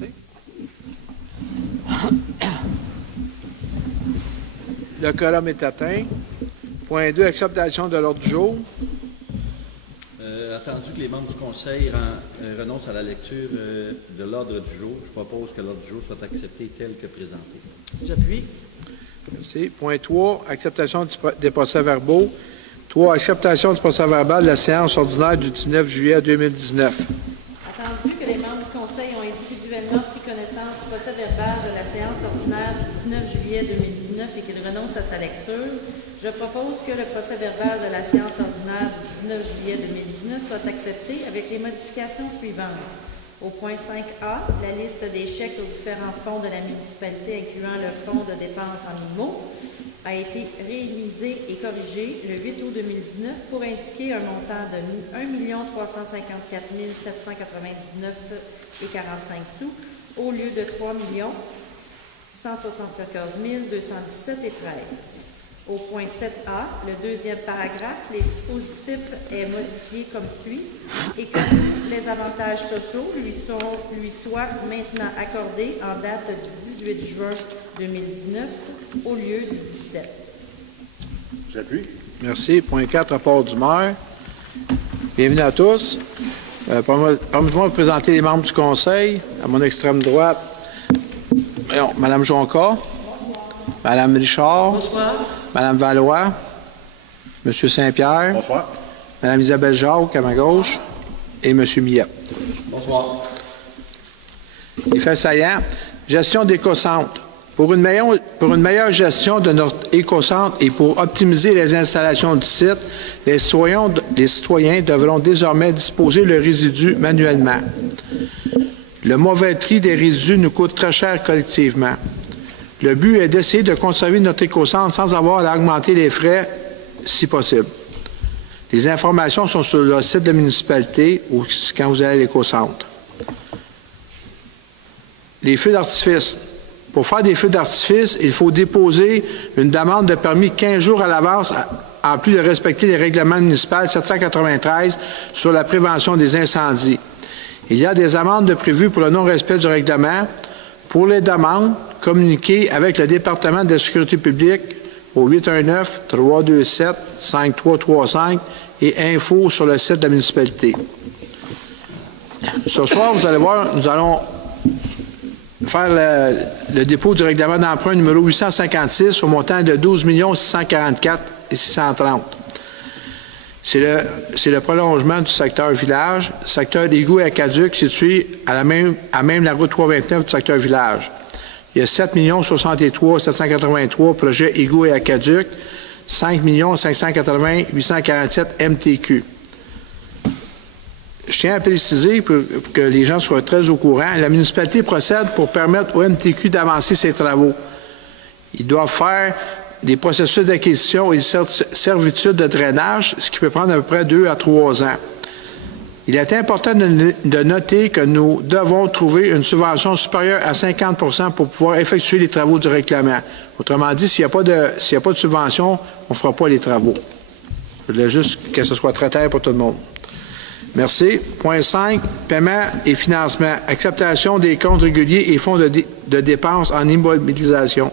Merci. Le quorum est atteint. Point 2, acceptation de l'ordre du jour. Attendu que les membres du Conseil renoncent à la lecture de l'ordre du jour, je propose que l'ordre du jour soit accepté tel que présenté. J'appuie. Merci. Point 3, acceptation des procès-verbaux. 3, acceptation du procès-verbal de la séance ordinaire du 19 juillet 2019. Attendu que les membres du Conseil ont individuellement pris connaissance du procès-verbal de la séance ordinaire du 19 juillet 2019 et qu'ils renoncent à sa lecture, je propose que le procès-verbal de la séance ordinaire du 19 juillet 2019 soit accepté avec les modifications suivantes. Au point 5A, la liste des chèques aux différents fonds de la municipalité, incluant le fonds de dépenses en IMO, a été révisée et corrigée le 8 août 2019 pour indiquer un montant de 1 354 799,45 sous au lieu de 3 174 217,13. Au point 7A, le deuxième paragraphe, les dispositifs est modifié comme suit et que les avantages sociaux lui soient maintenant accordés en date du 18 juin 2019 au lieu du 17. J'appuie. Merci. Point 4, rapport du maire. Bienvenue à tous. Permettez-moi de présenter les membres du Conseil. À mon extrême droite, Mme Jonca, Mme Richard, Bonsoir. Mme Valois, M. Saint-Pierre, Bonsoir. Mme Isabelle Jacques à ma gauche et M. Millette. Bonsoir. Les faits saillants. Gestion d'éco-centre. Pour une meilleure gestion de notre éco-centre et pour optimiser les installations du site, les citoyens devront désormais disposer le résidu manuellement. Le mauvais tri des résidus nous coûte très cher collectivement. Le but est d'essayer de conserver notre éco-centre sans avoir à augmenter les frais si possible. Les informations sont sur le site de la municipalité ou quand vous allez à l'éco-centre. Les feux d'artifice. Pour faire des feux d'artifice, il faut déposer une demande de permis 15 jours à l'avance, en plus de respecter les règlements municipaux 793 sur la prévention des incendies. Il y a des amendes prévues pour le non-respect du règlement. Pour les demandes, communiquez avec le département de la sécurité publique au 819-327-5335 et info sur le site de la municipalité. Ce soir, vous allez voir, nous allons faire le dépôt du règlement d'emprunt numéro 856 au montant de 12 644 630. C'est le prolongement du secteur village, secteur Égout et Aquaduc situé à même la route 329 du secteur village. Il y a 7 63 783 projets Égout et Aquaduc, 5 580 847 MTQ. Je tiens à préciser pour que les gens soient très au courant, la municipalité procède pour permettre au MTQ d'avancer ses travaux. Ils doivent faire des processus d'acquisition et de servitude de drainage, ce qui peut prendre à peu près 2 à 3 ans. Il est important de noter que nous devons trouver une subvention supérieure à 50 pour pouvoir effectuer les travaux du réclamant. Autrement dit, s'il n'y a pas de subvention, on ne fera pas les travaux. Je voulais juste que ce soit très clair pour tout le monde. Merci. Point 5, paiement et financement. Acceptation des comptes réguliers et fonds de dépenses en immobilisation.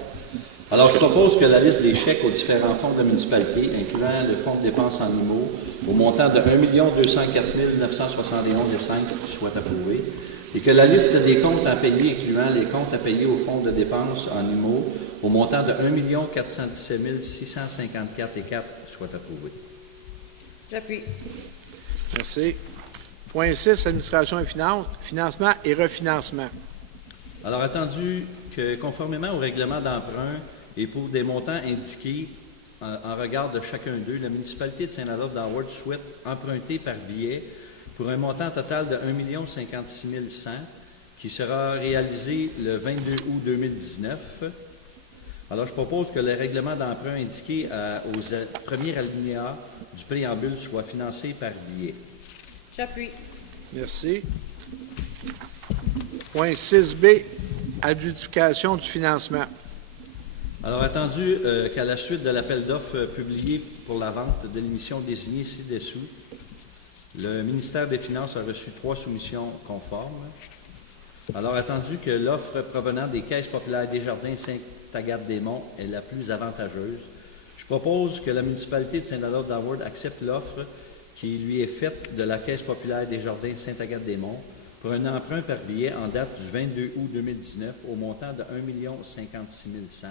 Alors, je propose que la liste des chèques aux différents fonds de la municipalité, incluant le fonds de dépenses en IMO, au montant de 1 204 971,5 soit approuvée, et que la liste des comptes à payer, incluant les comptes à payer au fonds de dépenses en IMO, au montant de 1 417 654,4 soit approuvée. J'appuie. Merci. Point 6, administration et finances, financement et refinancement. Alors, attendu que, conformément au règlement d'emprunt et pour des montants indiqués en regard de chacun d'eux, la municipalité de Saint-Adolphe-d'Howard souhaite emprunter par billet pour un montant total de 1 56 100 qui sera réalisé le 22 août 2019. Alors, je propose que le règlement d'emprunt indiqué aux premiers alinéas du préambule soit financé par billet. J'appuie. Merci. Point 6B, adjudication du financement. Alors, attendu qu'à la suite de l'appel d'offres publié pour la vente de l'émission désignée ci-dessous, le ministère des Finances a reçu 3 soumissions conformes. Alors, attendu que l'offre provenant des caisses populaires Desjardins Sainte-Agathe-des-Monts est la plus avantageuse, je propose que la municipalité de Saint-Adolphe d'Howard accepte l'offre qui lui est faite de la caisse populaire Desjardins Sainte-Agathe-des-Monts pour un emprunt par billet en date du 22 août 2019 au montant de 1 056 100,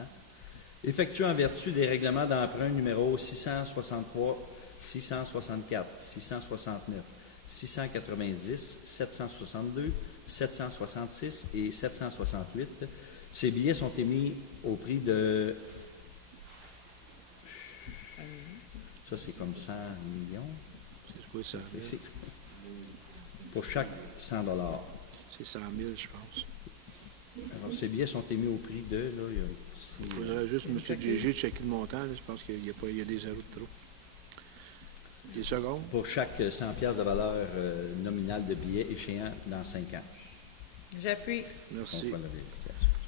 effectué en vertu des règlements d'emprunt numéro 663, 664, 669, 690, 762, 766 et 768. Ces billets sont émis au prix de... Ça, c'est comme 100 millions. C'est quoi ça? Pour chaque 100 $. C'est 100 000, je pense. Alors, ces billets sont émis au prix de... Là, il faudrait juste, M. Gégé, checker le montant. Là, je pense qu'il y a des zéros de trop. Des secondes? Pour chaque 100 $ de valeur nominale de billets échéant dans 5 ans. J'appuie. Merci.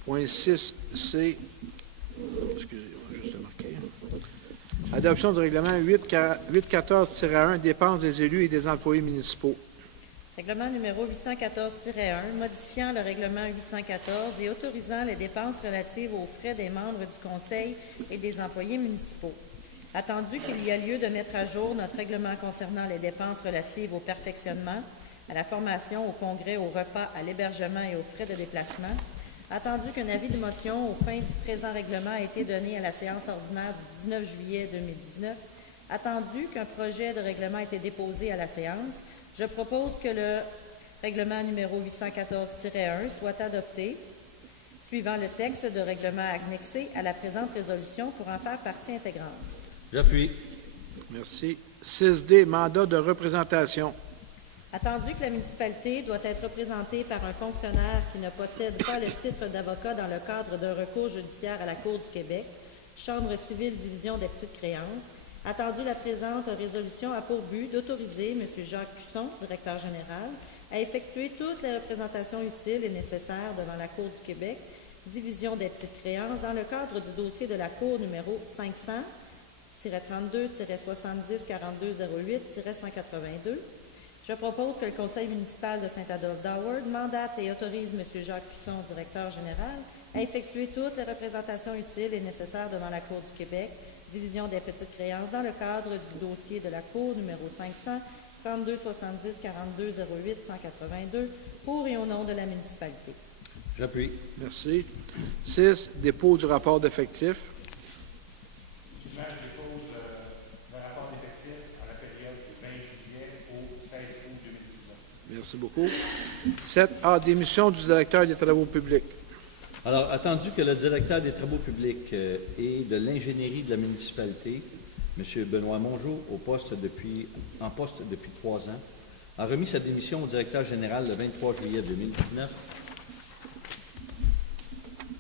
Point 6C. Excusez, on va juste le marquer. Adoption du règlement 814-1, dépenses des élus et des employés municipaux. Règlement numéro 814-1, modifiant le règlement 814 et autorisant les dépenses relatives aux frais des membres du Conseil et des employés municipaux. Attendu qu'il y a lieu de mettre à jour notre règlement concernant les dépenses relatives au perfectionnement, à la formation, au congrès, au repas, à l'hébergement et aux frais de déplacement, attendu qu'un avis de motion aux fins du présent règlement a été donné à la séance ordinaire du 19 juillet 2019, attendu qu'un projet de règlement a été déposé à la séance, je propose que le règlement numéro 814-1 soit adopté, suivant le texte de règlement annexé à la présente résolution pour en faire partie intégrante. J'appuie. Merci. 6D, mandat de représentation. Attendu que la municipalité doit être représentée par un fonctionnaire qui ne possède pas le titre d'avocat dans le cadre d'un recours judiciaire à la Cour du Québec, Chambre civile, division des petites créances, attendu la présente résolution a pour but d'autoriser M. Jacques Cusson, directeur général, à effectuer toutes les représentations utiles et nécessaires devant la Cour du Québec, division des petites créances, dans le cadre du dossier de la Cour numéro 500-32-70-4208-182. Je propose que le Conseil municipal de Saint-Adolphe d'Howard mandate et autorise M. Jacques Cusson, directeur général, à effectuer toutes les représentations utiles et nécessaires devant la Cour du Québec, division des petites créances, dans le cadre du dossier de la Cour numéro 500-32-70-4208-182, pour et au nom de la municipalité. J'appuie. Merci. 6. Dépôt du rapport d'effectifs. Je dépose le rapport d'effectifs à la période du 20 juillet au 16 août 2019. Merci beaucoup. 7A. Démission du directeur des travaux publics. Alors, attendu que le directeur des travaux publics et de l'ingénierie de la municipalité, M. Benoît Mongeau, en poste depuis 3 ans, a remis sa démission au directeur général le 23 juillet 2019,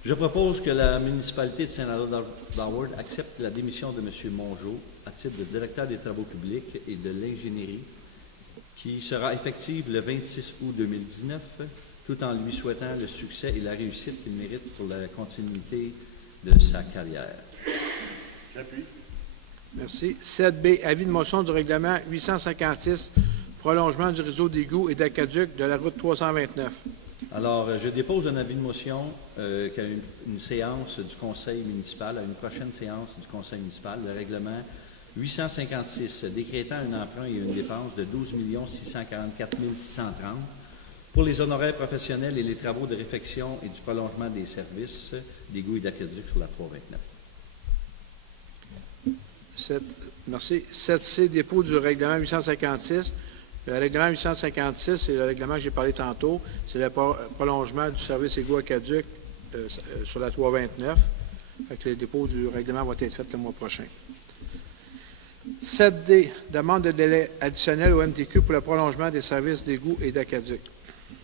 je propose que la municipalité de Saint-Adolphe d'Howard accepte la démission de M. Mongeau à titre de directeur des travaux publics et de l'ingénierie, qui sera effective le 26 août 2019, tout en lui souhaitant le succès et la réussite qu'il mérite pour la continuité de sa carrière. J'appuie. Merci. 7B, avis de motion du règlement 856, prolongement du réseau d'égouts et d'aqueducs de la route 329. Alors, je dépose un avis de motion qu'à une séance du conseil municipal, à une prochaine séance du conseil municipal, le règlement 856, décrétant un emprunt et une dépense de 12 644 630 pour les honoraires professionnels et les travaux de réfection et du prolongement des services d'égouts et d'aqueducs sur la 329. Merci. 7C, dépôt du règlement 856. Le règlement 856, c'est le règlement que j'ai parlé tantôt. C'est le prolongement du service égouts aqueduc sur la 329. Fait que le dépôt du règlement va être fait le mois prochain. 7D, demande de délai additionnel au MTQ pour le prolongement des services d'égouts et d'aqueduc.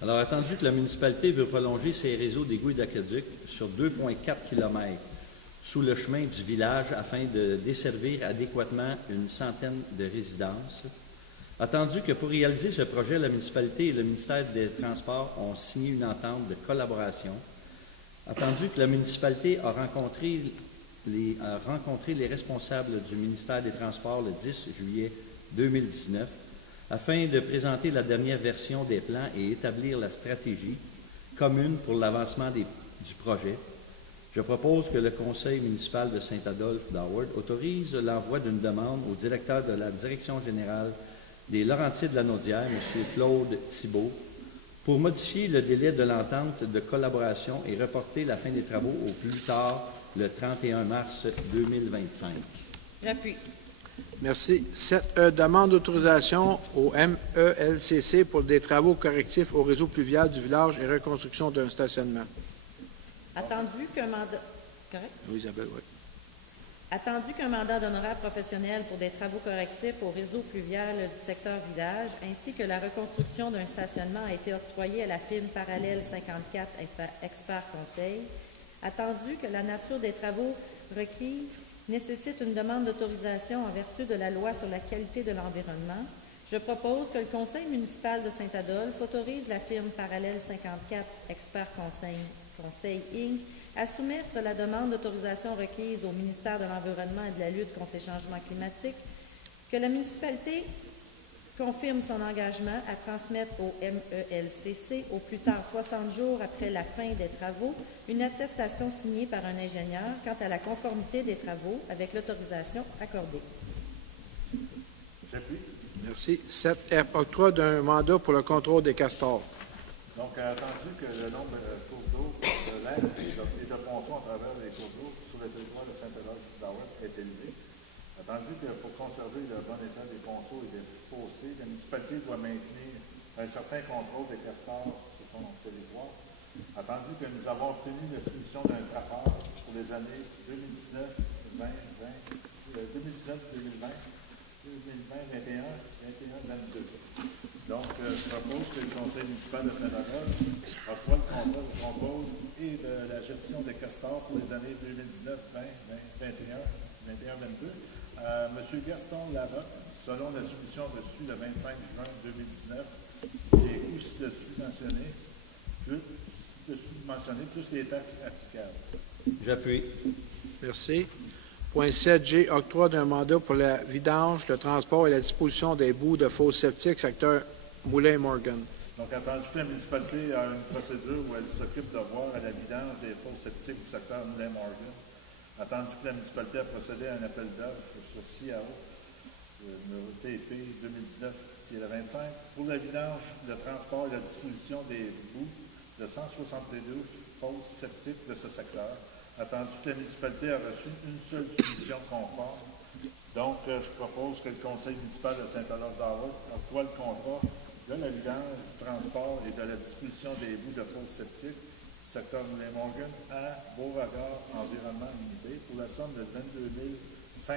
Alors, attendu que la municipalité veut prolonger ses réseaux d'égouts et d'aqueduc sur 2,4 km sous le chemin du village afin de desservir adéquatement une centaine de résidences, attendu que pour réaliser ce projet, la municipalité et le ministère des Transports ont signé une entente de collaboration, attendu que la municipalité a rencontré les responsables du ministère des Transports le 10 juillet 2019 afin de présenter la dernière version des plans et établir la stratégie, commune pour l'avancement du projet. Je propose que le conseil municipal de Saint-Adolphe d'Howard autorise l'envoi d'une demande au directeur de la direction générale des Laurentides-Lanaudière, M. Claude Thibault, pour modifier le délai de l'entente de collaboration et reporter la fin des travaux au plus tard le 31 mars 2025. J'appuie. Merci. 7E, demande d'autorisation au MELCC pour des travaux correctifs au réseau pluvial du village et reconstruction d'un stationnement. Attendu qu'un mandat... Correct? Oui, Isabelle, oui. Attendu qu'un mandat d'honoraire professionnel pour des travaux correctifs au réseau pluvial du secteur village ainsi que la reconstruction d'un stationnement a été octroyé à la firme Parallèle 54 Expert Conseil. Attendu que la nature des travaux requis nécessite une demande d'autorisation en vertu de la loi sur la qualité de l'environnement, je propose que le Conseil municipal de Saint-Adolphe autorise la firme Parallèle 54 Expert Conseil Inc. à soumettre la demande d'autorisation requise au ministère de l'Environnement et de la lutte contre les changements climatiques, que la municipalité confirme son engagement à transmettre au MELCC au plus tard 60 jours après la fin des travaux une attestation signée par un ingénieur quant à la conformité des travaux avec l'autorisation accordée. J'appuie. Merci. 7F, octroi d'un mandat pour le contrôle des castors. Donc, attendu que le nombre de cours d'eau, de l'air et de ponçons à travers les cours d'eau sur le territoire de Saint-Adolphe d'Howard est élevé, attendu que pour conserver le bon état des ponceaux et des fossés, la municipalité doit maintenir un certain contrôle des castors sur son territoire, attendu que nous avons obtenu la solution d'un trappeur pour les années 2019, 2020, 2021, 22. Donc, je propose que le Conseil municipal de Saint-Adolphe reçoive le contrat de contrôle et de la gestion des castors pour les années 2019, 20, 21, 22. M. Gaston Larocque, selon la solution reçue le 25 juin 2019, les coûts ci-dessus mentionnés, plus les taxes applicables. J'appuie. Merci. Point 7G, octroi d'un mandat pour la vidange, le transport et la disposition des bouts de fosses septiques, secteur Moulin-Morgan. Donc, attendu que la municipalité a une procédure où elle s'occupe de voir à la vidange des fosses septiques du secteur Moulin-Morgan, attendu que la municipalité a procédé à un appel d'offres sur CIAO, numéro TP 2019-25, pour la vidange, le transport et la disposition des bouts de 162 fosses septiques de ce secteur, attendu que la municipalité a reçu une seule solution conforme. Donc, je propose que le Conseil municipal de Saint-Adolphe d'Howard octroie le contrat de la vidange, du transport et de la disposition des bouts de fosses septiques du secteur Moulin-Morgan à Beauregard Environnement Limité pour la somme de 22 543,92 $,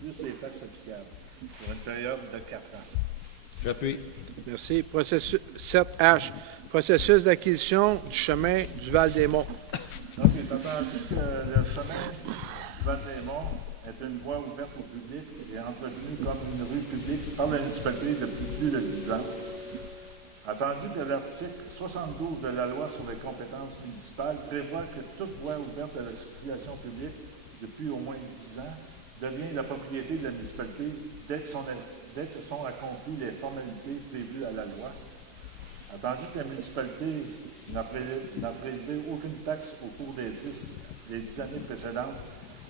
plus les taxes applicables, pour une période de 4 ans. J'appuie. Merci. 7H, processus d'acquisition du chemin du Val-des-Monts. Donc, il est entendu que le chemin du Val-des-Monts est une voie ouverte au public et entretenue comme une rue publique par la municipalité depuis plus de 10 ans. Attendu que l'article 72 de la loi sur les compétences municipales prévoit que toute voie ouverte à la circulation publique depuis au moins 10 ans devient la propriété de la municipalité dès que sont accomplies les formalités prévues à la loi. Attendu que la municipalité n'a prélevé aucune taxe au cours des 10 années précédentes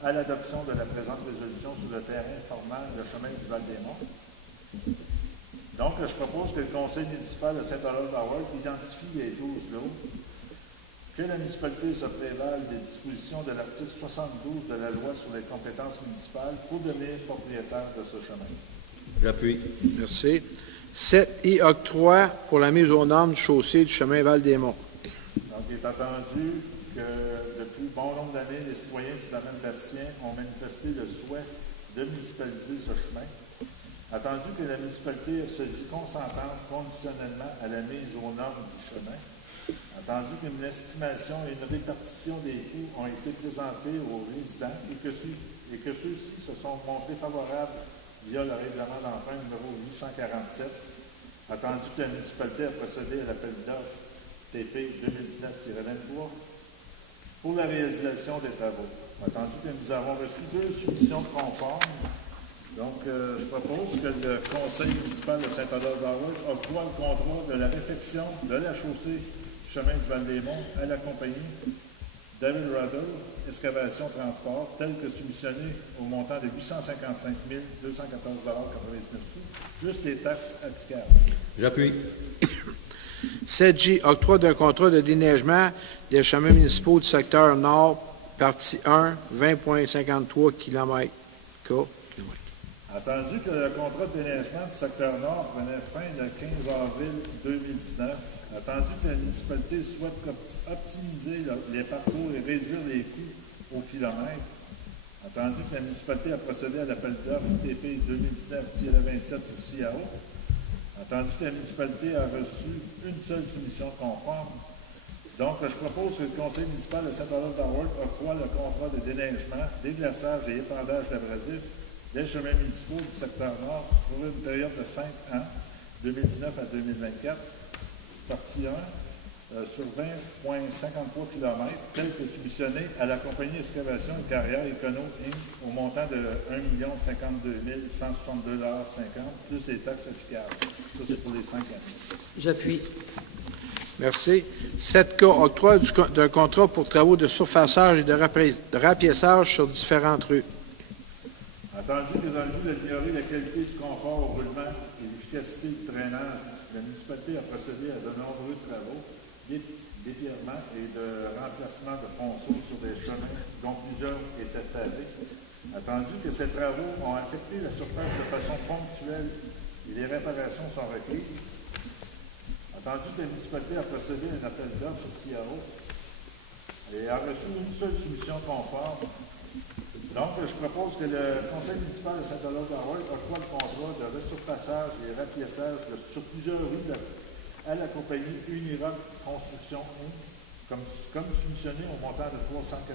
à l'adoption de la présente résolution sur le terrain formant le chemin du Val-des-Monts. Donc, je propose que le Conseil municipal de Saint-Adolphe d'Howard identifie les 12 lots, que la municipalité se prévale des dispositions de l'article 72 de la loi sur les compétences municipales pour devenir propriétaire de ce chemin. J'appuie. Merci. 7I, octroi pour la mise aux normes du chaussée du chemin Val-des-Monts. Donc, il est entendu que depuis bon nombre d'années, les citoyens du domaine bastien ont manifesté le souhait de municipaliser ce chemin. Attendu que la municipalité se dit consentante conditionnellement à la mise aux normes du chemin, attendu qu'une estimation et une répartition des coûts ont été présentés aux résidents et que ceux-ci se sont montrés favorables via le règlement d'emprunt numéro 847, attendu que la municipalité a procédé à l'appel d'offres TP 2019-23 pour la réalisation des travaux. Attendu que nous avons reçu 2 solutions conformes Donc, je propose que le Conseil municipal de Saint-Adolphe-d'Howard octroie le contrat de la réfection de la chaussée du chemin du Val-des-Monts à la compagnie David Ruddle, excavation transport, tel que soumissionné au montant de 855 214,99 $, plus les taxes applicables. J'appuie. 7J, octroi d'un contrat de déneigement des chemins municipaux du secteur nord, partie 1, 20,53 km. Attendu que le contrat de déneigement du secteur nord prenait fin le 15 avril 2019, attendu que la municipalité souhaite optimiser les parcours et réduire les coûts au kilomètre, attendu que la municipalité a procédé à l'appel d'offres TP 2019-27 sur CIAO, attendu que la municipalité a reçu une seule soumission conforme. Donc, je propose que le Conseil municipal de Saint-Adolphe-d'Howard octroie le contrat de déneigement, déglaçage et épandage d'abrasifs des chemins municipaux du secteur nord pour une période de 5 ans, 2019 à 2024, partie 1, sur 20,53 km, tel que soumissionné à la compagnie Excavation et Carrière Econo Inc. au montant de 1 052 162,50 $, plus les taxes applicables. Ça, c'est pour les 5 années. J'appuie. Merci. 7K, octroi d'un contrat pour travaux de surfaçage et de rapiessage sur différentes rues. Attendu que dans le but d'améliorer la qualité du confort au roulement et l'efficacité du traînage, la municipalité a procédé à de nombreux travaux d'étirement et de remplacement de ponceaux sur des chemins dont plusieurs étaient pavés. Attendu que ces travaux ont affecté la surface de façon ponctuelle et les réparations sont requises. Attendu que la municipalité a procédé à un appel d'offres sur CIAO et a reçu une seule soumission conforme. Donc, je propose que le Conseil municipal de Saint-Adolphe-d'Howard octroie le contrat de resurfaçage et rapiessage sur plusieurs rues à la compagnie Uniroc Construction Inc., comme soumissionné au montant de 304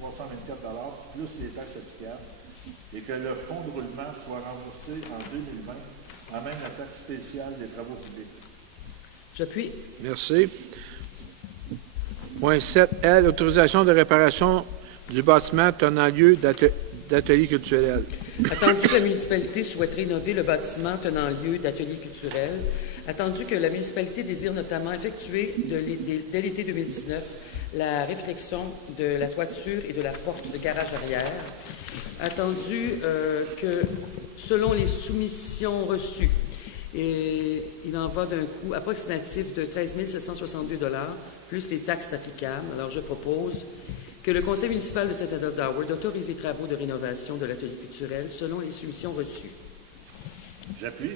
324 $, plus les taxes applicables, et que le fonds de roulement soit remboursé en 2020, en même la taxe spéciale des travaux publics. J'appuie. Merci. Point 7L, autorisation de réparation du bâtiment tenant lieu d'atelier culturel. Attendu que la municipalité souhaite rénover le bâtiment tenant lieu d'atelier culturel, attendu que la municipalité désire notamment effectuer dès l'été 2019 la réflexion de la toiture et de la porte de garage arrière, attendu que selon les soumissions reçues, et il en va d'un coût approximatif de 13 762 $, plus les taxes applicables. Alors, je propose que le Conseil municipal de Saint-Adolphe-d'Howard autorise les travaux de rénovation de l'atelier culturel selon les soumissions reçues. J'appuie.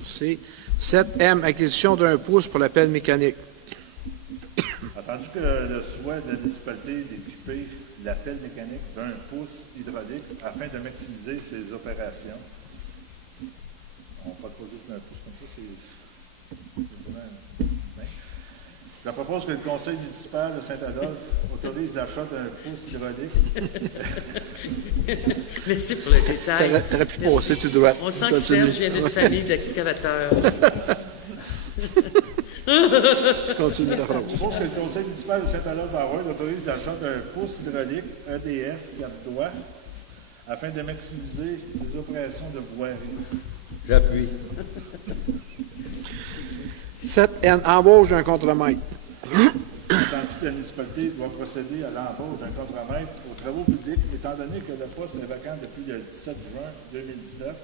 Merci. 7M, acquisition d'un pouce pour la pelle mécanique. Attendu que le souhait de la municipalité d'équiper la pelle mécanique d'un pouce hydraulique afin de maximiser ses opérations. On ne parle pas juste d'un pouce comme ça, c'est vraiment... Je propose que le Conseil municipal de Saint-Adolphe autorise l'achat d'un pouce hydraulique. Merci pour le détail. T'aurais pu passer tout droit. On sent que Serge vient d'une famille d'excavateurs. Continue ta Je phrase. propose que le Conseil municipal de Saint-Adolphe-d'Howard autorise l'achat d'un pouce hydraulique EDF 4 doigts afin de maximiser ses opérations de voirie. J'appuie. 7N, embauche d'un contremaître. Attendu que la municipalité doit procéder à l'embauche d'un contremaître aux travaux publics, étant donné que le poste est vacant depuis le 17 juin 2019.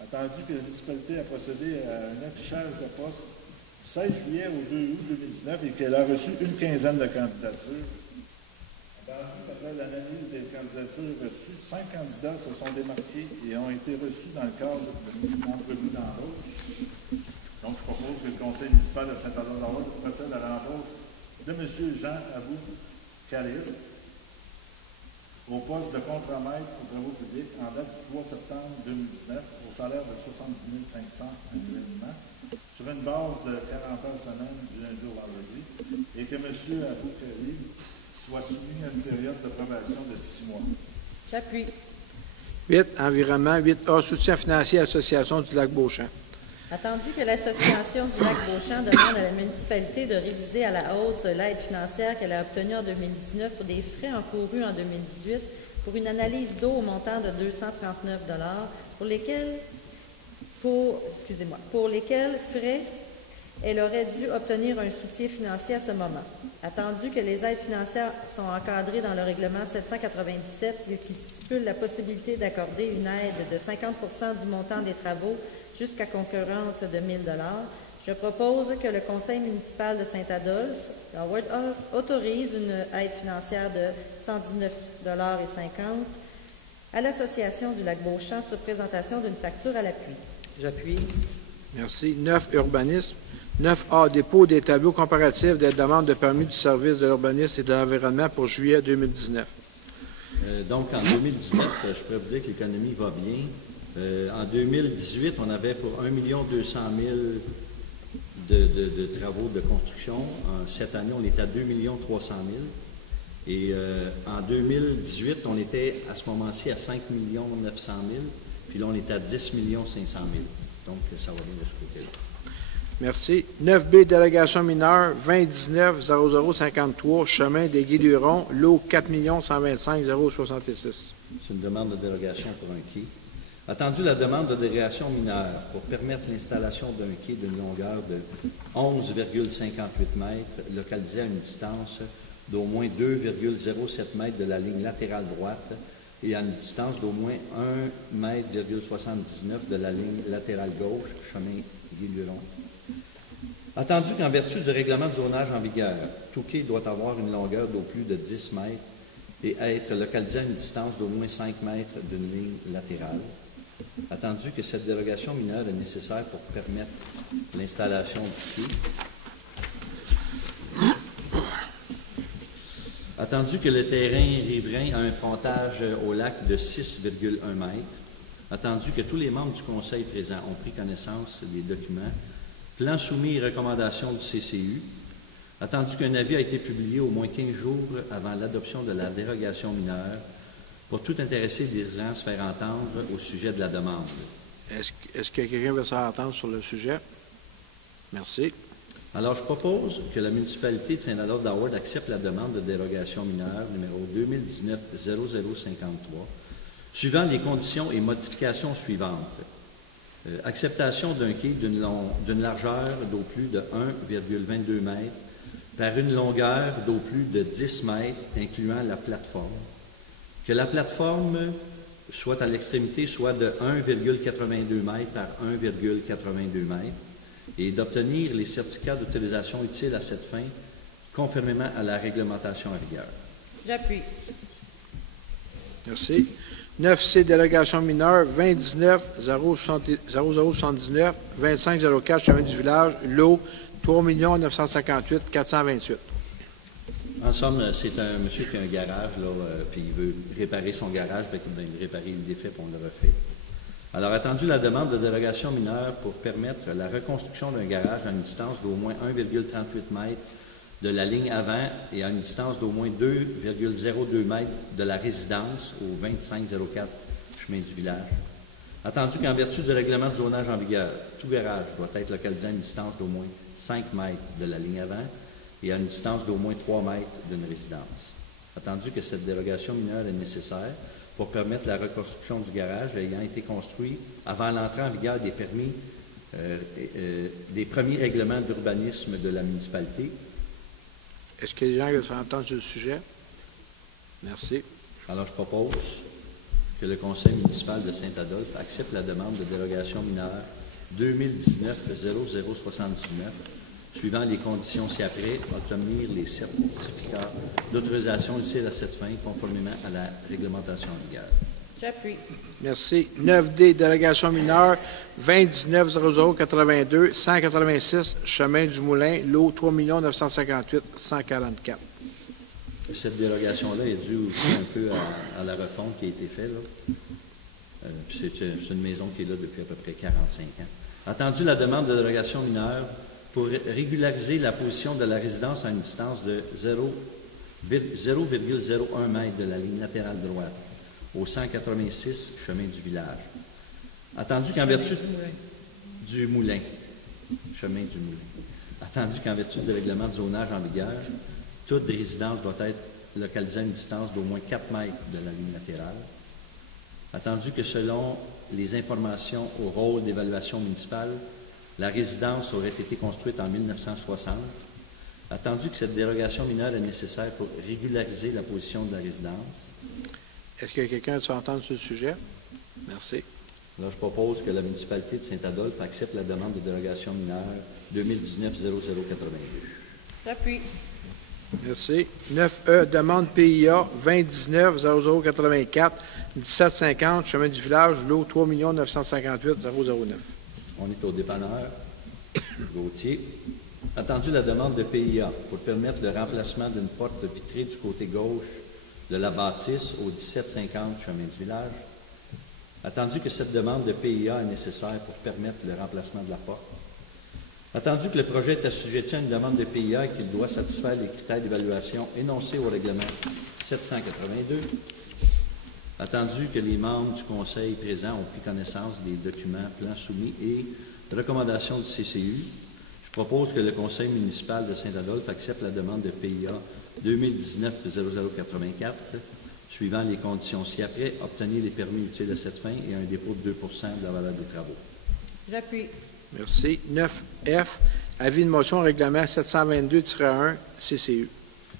Attendu que la municipalité a procédé à un affichage de poste du 16 juillet au 2 août 2019 et qu'elle a reçu une quinzaine de candidatures. Attendu qu'après l'analyse des candidatures reçues, 5 candidats se sont démarqués et ont été reçus dans le cadre d'une entrevue d'embauche. Donc, je propose que le Conseil municipal de Saint-Adolphe-d'Howard procède à l'embauche de M. Jean Abou Khalil au poste de contremaître aux travaux publics en date du 3 septembre 2019 au salaire de 70 500 annuellement sur une base de 40 heures semaine du lundi au vendredi et que M. Abou Khalil soit soumis à une période de probation de 6 mois. J'appuie. 8, environnement. 8A, soutien financier à l'Association du Lac-Beauchamp. Attendu que l'Association du Lac-Beauchamp demande à la municipalité de réviser à la hausse l'aide financière qu'elle a obtenue en 2019 pour des frais encourus en 2018 pour une analyse d'eau au montant de 239 pour lesquels frais elle aurait dû obtenir un soutien financier à ce moment. Attendu que les aides financières sont encadrées dans le règlement 797 qui stipule la possibilité d'accorder une aide de 50 du montant des travaux jusqu'à concurrence de 1 000 je propose que le Conseil municipal de Saint-Adolphe autorise une aide financière de 119,50 à l'Association du Lac-Beauchamp sur présentation d'une facture à l'appui. J'appuie. Merci. 9, urbanisme. 9A, dépôt des tableaux comparatifs des demandes de permis du service de l'urbanisme et de l'environnement pour juillet 2019. Donc, en 2019, je pourrais vous dire que l'économie va bien. En 2018, on avait pour 1 200 000 de travaux de construction. Cette année, on est à 2 300 000. Et en 2018, on était à ce moment-ci à 5 900 000. Puis là, on est à 10 500 000. Donc, ça va bien de ce côté-là. Merci. 9B, délégation mineure, 2019-0053, chemin des Guilurons, lot 4 125 066. C'est une demande de dérogation pour un quai. Attendu la demande de délégation mineure pour permettre l'installation d'un quai d'une longueur de 11,58 mètres, localisé à une distance d'au moins 2,07 mètres de la ligne latérale droite et à une distance d'au moins 1,79 mètre de la ligne latérale gauche, chemin Guilluron. Attendu qu'en vertu du règlement de zonage en vigueur, tout quai doit avoir une longueur d'au plus de 10 mètres et être localisé à une distance d'au moins 5 mètres d'une ligne latérale. Attendu que cette dérogation mineure est nécessaire pour permettre l'installation du quai. Attendu que le terrain riverain a un frontage au lac de 6,1 mètres. Attendu que tous les membres du Conseil présents ont pris connaissance des documents, plan soumis et recommandations du CCU. Attendu qu'un avis a été publié au moins 15 jours avant l'adoption de la dérogation mineure pour tout intéressé désirant se faire entendre au sujet de la demande. Est-ce que quelqu'un veut se faire entendre sur le sujet? Merci. Alors, je propose que la municipalité de Saint-Adolphe d'Howard accepte la demande de dérogation mineure numéro 2019-0053, suivant les conditions et modifications suivantes. Acceptation d'un quai d'une largeur d'au plus de 1,22 mètres par une longueur d'au plus de 10 mètres, incluant la plateforme. Que la plateforme soit à l'extrémité soit de 1,82 mètres par 1,82 mètres et d'obtenir les certificats d'utilisation utiles à cette fin, conformément à la réglementation en vigueur. J'appuie. Merci. 9C, délégation mineure, 2019-0079, 2504, chemin du village, lot 3 958 428. En somme, c'est un monsieur qui a un garage, là, puis il veut réparer son garage, puis il veut réparer le défait, puis on le refait. Alors, attendu la demande de dérogation mineure pour permettre la reconstruction d'un garage à une distance d'au moins 1,38 mètres de la ligne avant et à une distance d'au moins 2,02 mètres de la résidence au 2504 chemin du village. Attendu qu'en vertu du règlement de zonage en vigueur, tout garage doit être localisé à une distance d'au moins 5 mètres de la ligne avant et à une distance d'au moins 3 mètres d'une résidence. Attendu que cette dérogation mineure est nécessaire pour permettre la reconstruction du garage ayant été construit avant l'entrée en vigueur des permis, des premiers règlements d'urbanisme de la municipalité. Est-ce que les gens veulent se faire entendre sur le sujet? Merci. Alors, je propose que le Conseil municipal de Saint-Adolphe accepte la demande de dérogation mineure 2019-0079, suivant les conditions ci-après, obtenir les certificats d'autorisation utiles à cette fin, conformément à la réglementation en vigueur. J'appuie. Merci. 9D, délégation mineure, 2019-0082, 186, chemin du Moulin, lot 3 958 144. Cette dérogation-là est due aussi un peu à la refonte qui a été faite. C'est une maison qui est là depuis à peu près 45 ans. Attendu la demande de dérogation mineure pour régulariser la position de la résidence à une distance de 0,01 mètre de la ligne latérale droite au 186 chemin du village. Attendu qu'en vertu du moulin, chemin du moulin. Attendu qu'en vertu du règlement de zonage en vigueur, toute résidence doit être localisé à une distance d'au moins 4 mètres de la ligne latérale. Attendu que selon les informations au rôle d'évaluation municipale, la résidence aurait été construite en 1960. Attendu que cette dérogation mineure est nécessaire pour régulariser la position de la résidence. Est-ce qu'il y a quelqu'un qui veut entendre sur le sujet? Merci. Là, je propose que la municipalité de Saint-Adolphe accepte la demande de dérogation mineure 2019-0082. J'appuie. Merci. 9E, demande PIA 2019-0084, 1750, chemin du village, lot 3 958 009. On est au dépanneur Gauthier. Attendu la demande de PIA pour permettre le remplacement d'une porte vitrée du côté gauche de la bâtisse au 1750 chemin du village. Attendu que cette demande de PIA est nécessaire pour permettre le remplacement de la porte. Attendu que le projet est assujetti à une demande de PIA et qu'il doit satisfaire les critères d'évaluation énoncés au règlement 782. Attendu que les membres du Conseil présents ont pris connaissance des documents, plans soumis et recommandations du CCU, je propose que le Conseil municipal de Saint-Adolphe accepte la demande de PIA 2019-0084, suivant les conditions ci-après, obtenir les permis utiles à cette fin et un dépôt de 2 de la valeur des travaux. J'appuie. Merci. 9F, avis de motion au règlement 722-1 CCU.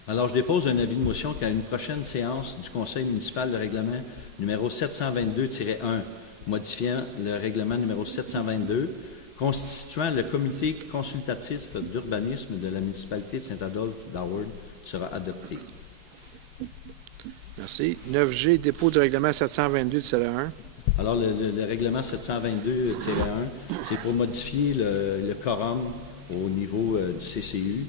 Alors, je dépose un avis de motion qu'à une prochaine séance du Conseil municipal, le règlement numéro 722-1, modifiant le règlement numéro 722, constituant le comité consultatif d'urbanisme de la municipalité de Saint-Adolphe-d'Howard, sera adopté. Merci. 9G, dépôt du règlement 722-1. Alors, le règlement 722-1, c'est pour modifier le quorum au niveau du CCU.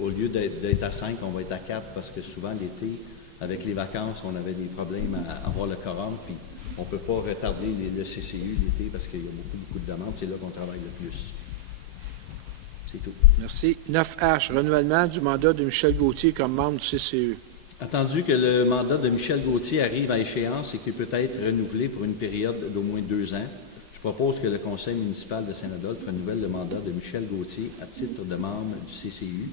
Au lieu d'être à 5, on va être à 4 parce que souvent l'été, avec les vacances, on avait des problèmes à avoir le quorum, puis on ne peut pas retarder le CCU l'été parce qu'il y a beaucoup de demandes. C'est là qu'on travaille le plus. C'est tout. Merci. 9H, renouvellement du mandat de Michel Gauthier comme membre du CCU. Attendu que le mandat de Michel Gauthier arrive à échéance et qu'il peut être renouvelé pour une période d'au moins 2 ans, je propose que le Conseil municipal de Saint-Adolphe renouvelle le mandat de Michel Gauthier à titre de membre du CCU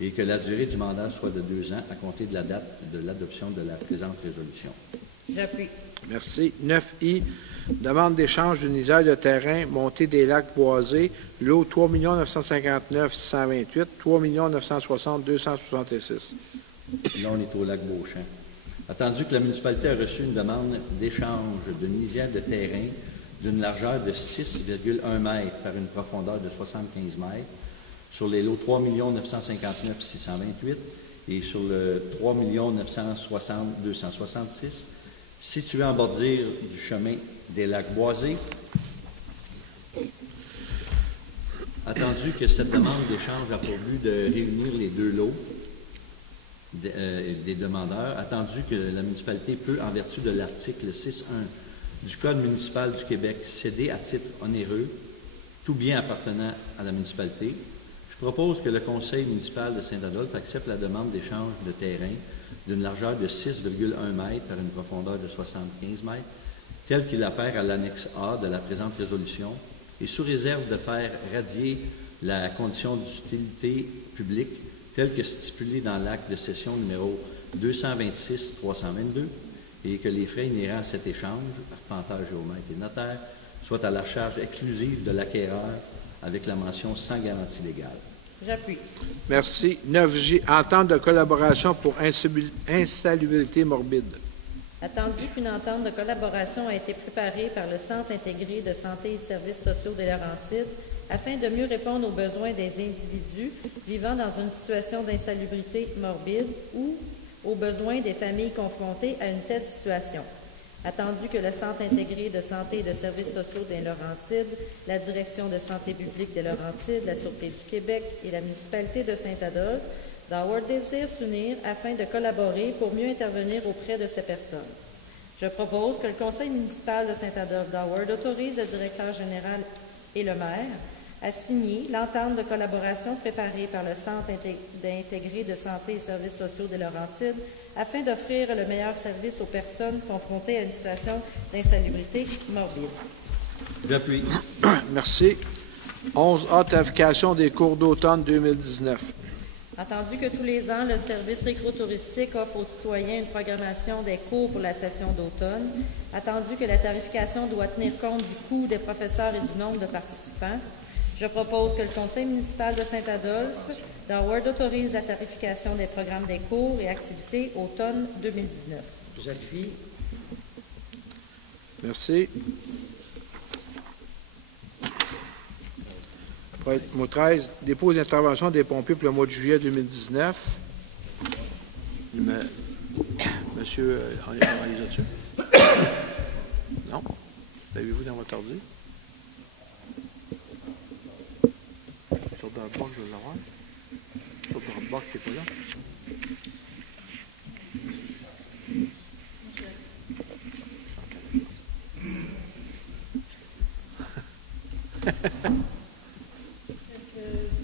et que la durée du mandat soit de 2 ans à compter de la date de l'adoption de la présente résolution. J'appuie. Merci. 9I, demande d'échange d'une isole de terrain, montée des lacs boisés, lot 3 959 628, 3 960 266. Là, on est au lac Beauchamp. Attendu que la municipalité a reçu une demande d'échange d'une lisière de terrain d'une largeur de 6,1 m par une profondeur de 75 m sur les lots 3 959 628 et sur le 3 960 266, situé en bordure du chemin des lacs boisés. Attendu que cette demande d'échange a pour but de réunir les 2 lots des demandeurs, attendu que la municipalité peut, en vertu de l'article 6.1 du Code municipal du Québec, céder à titre onéreux tout bien appartenant à la municipalité, je propose que le Conseil municipal de Saint-Adolphe accepte la demande d'échange de terrain d'une largeur de 6,1 m par une profondeur de 75 m, tel qu'il apparaît à l'annexe A de la présente résolution, et sous réserve de faire radier la condition d'utilité publique tel que stipulé dans l'acte de cession numéro 226-322 et que les frais inhérents à cet échange, arpenteur, géomètre et notaire, soient à la charge exclusive de l'acquéreur avec la mention sans garantie légale. J'appuie. Merci. 9J, entente de collaboration pour insalubrité morbide. Attendu qu'une entente de collaboration a été préparée par le Centre intégré de santé et services sociaux des Laurentides afin de mieux répondre aux besoins des individus vivant dans une situation d'insalubrité morbide ou aux besoins des familles confrontées à une telle situation. Attendu que le Centre intégré de santé et de services sociaux des Laurentides, la Direction de santé publique des Laurentides, la Sûreté du Québec et la municipalité de Saint-Adolphe d'Howard désirent s'unir afin de collaborer pour mieux intervenir auprès de ces personnes. Je propose que le Conseil municipal de Saint-Adolphe d'Howard autorise le directeur général et le maire à signer l'entente de collaboration préparée par le Centre intégré de santé et services sociaux des Laurentides afin d'offrir le meilleur service aux personnes confrontées à une situation d'insalubrité morbide. J'appuie. Merci. 11A, tarification des cours d'automne 2019. Attendu que tous les ans, le service récro-touristique offre aux citoyens une programmation des cours pour la session d'automne. Attendu que la tarification doit tenir compte du coût des professeurs et du nombre de participants. Je propose que le Conseil municipal de Saint-Adolphe d'Howard autorise la tarification des programmes des cours et activités automne 2019. J'appuie. Merci. Mot 13, dépôt d'intervention des pompiers pour le mois de juillet 2019. Monsieur, on les a-tu? Non? L'avez-vous dans votre ordi? Sur Dropbox, je vais l'avoir. Sur Dropbox, c'est pas là.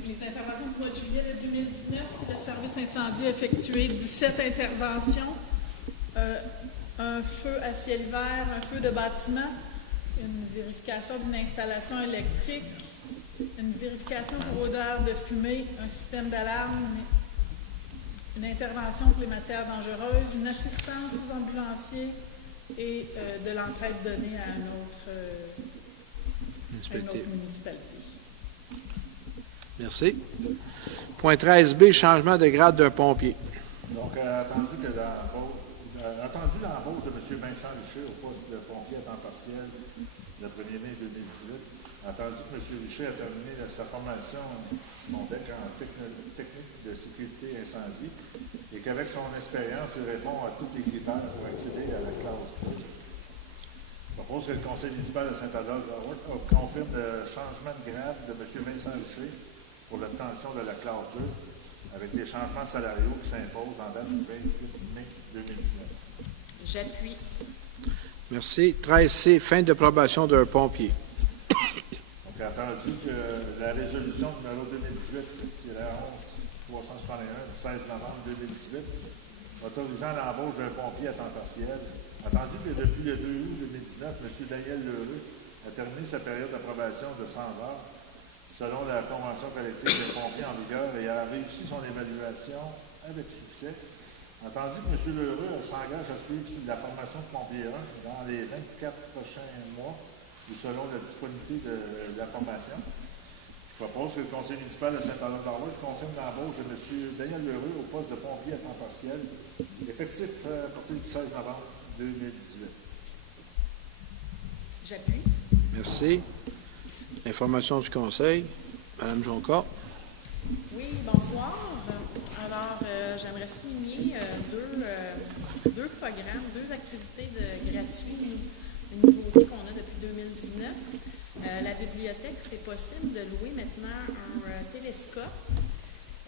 Les interventions du mois de juillet 2019, le service incendie a effectué 17 interventions, un feu à ciel ouvert, un feu de bâtiment, une vérification d'une installation électrique, une vérification pour odeur de fumée, un système d'alarme, une intervention pour les matières dangereuses, une assistance aux ambulanciers et de l'entraide donnée à une autre municipalité. Merci. Point 13b, changement de grade d'un pompier. Donc, attendu l'embauche de M. Vincent Richer au poste de pompier à temps partiel le 1er mai 2018, attendu que M. Richer a terminé sa formation en technique de sécurité incendie et qu'avec son expérience, il répond à tous les critères pour accéder à la classe 2. Je propose que le Conseil municipal de Saint-Adolphe confirme le changement de grade de M. Vincent Richer pour l'obtention de la classe 2 avec les changements salariaux qui s'imposent en date du 28 mai 2019. J'appuie. Merci. 13c, fin de probation d'un pompier. Donc, attendu que la résolution numéro 2018-11-361 du 16 novembre 2018 autorisant l'embauche d'un pompier à temps partiel, attendu que depuis le 2 août 2019, M. Daniel Lheureux a terminé sa période d'approbation de 100 heures selon la convention collective des pompiers en vigueur et a réussi son évaluation avec succès. Attendu que M. Lheureux s'engage à suivre la formation de pompier 1 dans les 24 prochains mois ou selon la disponibilité de la formation. Je propose que le Conseil municipal de Saint-Adolphe confirme l'embauche de M. Daniel Lheureux au poste de pompier à temps partiel, effectif à partir du 16 novembre 2018. J'appuie. Merci. Information du Conseil. Mme Jonca. Oui, bonsoir. Alors, j'aimerais souligner deux programmes, deux activités gratuites, une nouveauté qu'on a depuis 2019. La bibliothèque, c'est possible de louer maintenant un télescope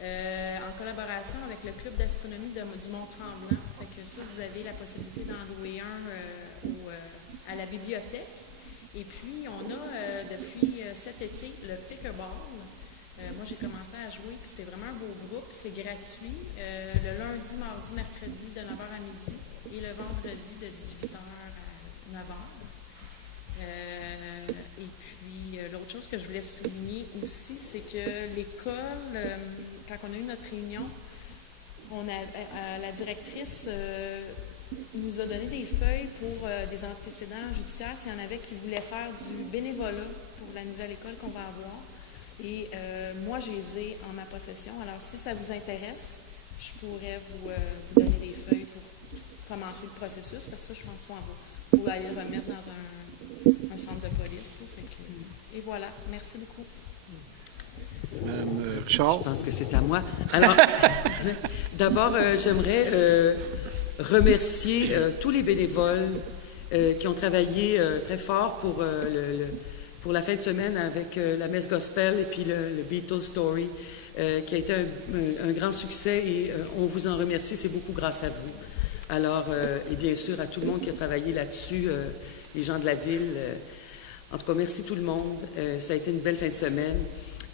en collaboration avec le Club d'astronomie du Mont-Tremblant. Fait que ça, vous avez la possibilité d'en louer un à la bibliothèque. Et puis, on a depuis cet été le pickleball. Moi, j'ai commencé à jouer, puis c'est vraiment un beau groupe, c'est gratuit. Le lundi, mardi, mercredi de 9h à midi et le vendredi de 18h à 9h. Et puis, l'autre chose que je voulais souligner aussi, c'est que l'école, quand on a eu notre réunion, la directrice nous a donné des feuilles pour des antécédents judiciaires s'il y en avait qui voulaient faire du bénévolat pour la nouvelle école qu'on va avoir. Et moi, je les ai en ma possession. Alors, si ça vous intéresse, je pourrais vous donner des feuilles pour commencer le processus, parce que ça, je pense qu'il faut aller le remettre dans un centre de police. Et voilà. Merci beaucoup. Mme Richard. Je pense que c'est à moi. Alors, d'abord, j'aimerais remercier tous les bénévoles qui ont travaillé très fort pour la fin de semaine avec la messe gospel et puis le Beatles Story, qui a été un grand succès et on vous en remercie, c'est beaucoup grâce à vous. Alors, et bien sûr, à tout le monde qui a travaillé là-dessus, les gens de la ville. En tout cas, merci tout le monde. Ça a été une belle fin de semaine.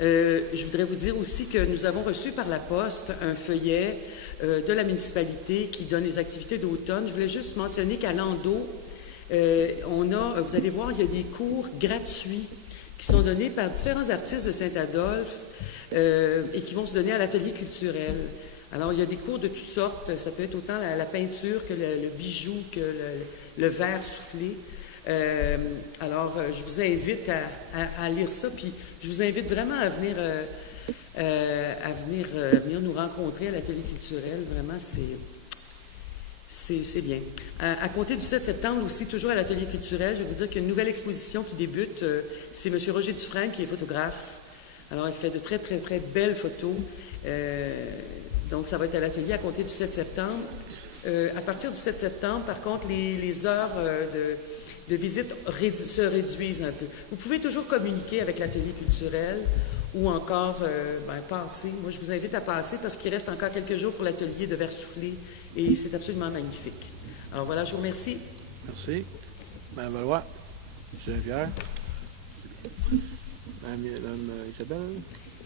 Je voudrais vous dire aussi que nous avons reçu par la poste un feuillet de la municipalité qui donne les activités d'automne. Je voulais juste mentionner qu'à Landau, vous allez voir, il y a des cours gratuits qui sont donnés par différents artistes de Saint-Adolphe et qui vont se donner à l'atelier culturel. Alors, il y a des cours de toutes sortes. Ça peut être autant la peinture que le bijou, que le verre soufflé. Alors, je vous invite à lire ça, puis je vous invite vraiment à venir nous rencontrer à l'atelier culturel. Vraiment, c'est bien. À compter du 7 septembre aussi, toujours à l'atelier culturel, je vais vous dire qu'il y a une nouvelle exposition qui débute. C'est M. Roger Dufresne qui est photographe. Alors, il fait de très, très, très belles photos. Donc, ça va être à l'atelier à compter du 7 septembre. À partir du 7 septembre, par contre, les heures de visite se réduisent un peu. Vous pouvez toujours communiquer avec l'atelier culturel ou encore passer. Moi, je vous invite à passer parce qu'il reste encore quelques jours pour l'atelier de verre soufflé et c'est absolument magnifique. Alors voilà, je vous remercie. Merci. Mme Valois. M. Saint-Pierre. Mme Isabelle.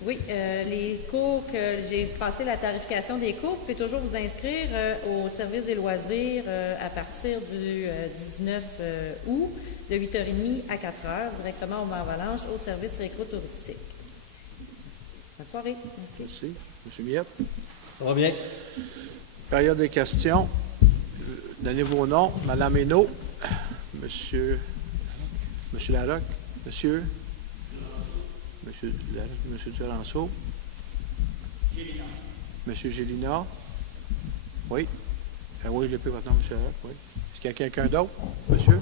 Oui, les cours que j'ai passé la tarification des cours, vous pouvez toujours vous inscrire au service des loisirs à partir du 19 août, de 8h30 à 4h, directement au Mont-Avalanche, au service récro-touristique. Bonne soirée. Merci. Merci. M. Miette. Ça va bien. Période des questions. Donnez vos noms. Mme Hainaut. Monsieur Larocque. Monsieur Duranceau. Gélina. Monsieur Gélina. Oui. Oui, je l'ai pris votre nom, M. Larocque. Oui. Est-ce qu'il y a quelqu'un d'autre? Monsieur?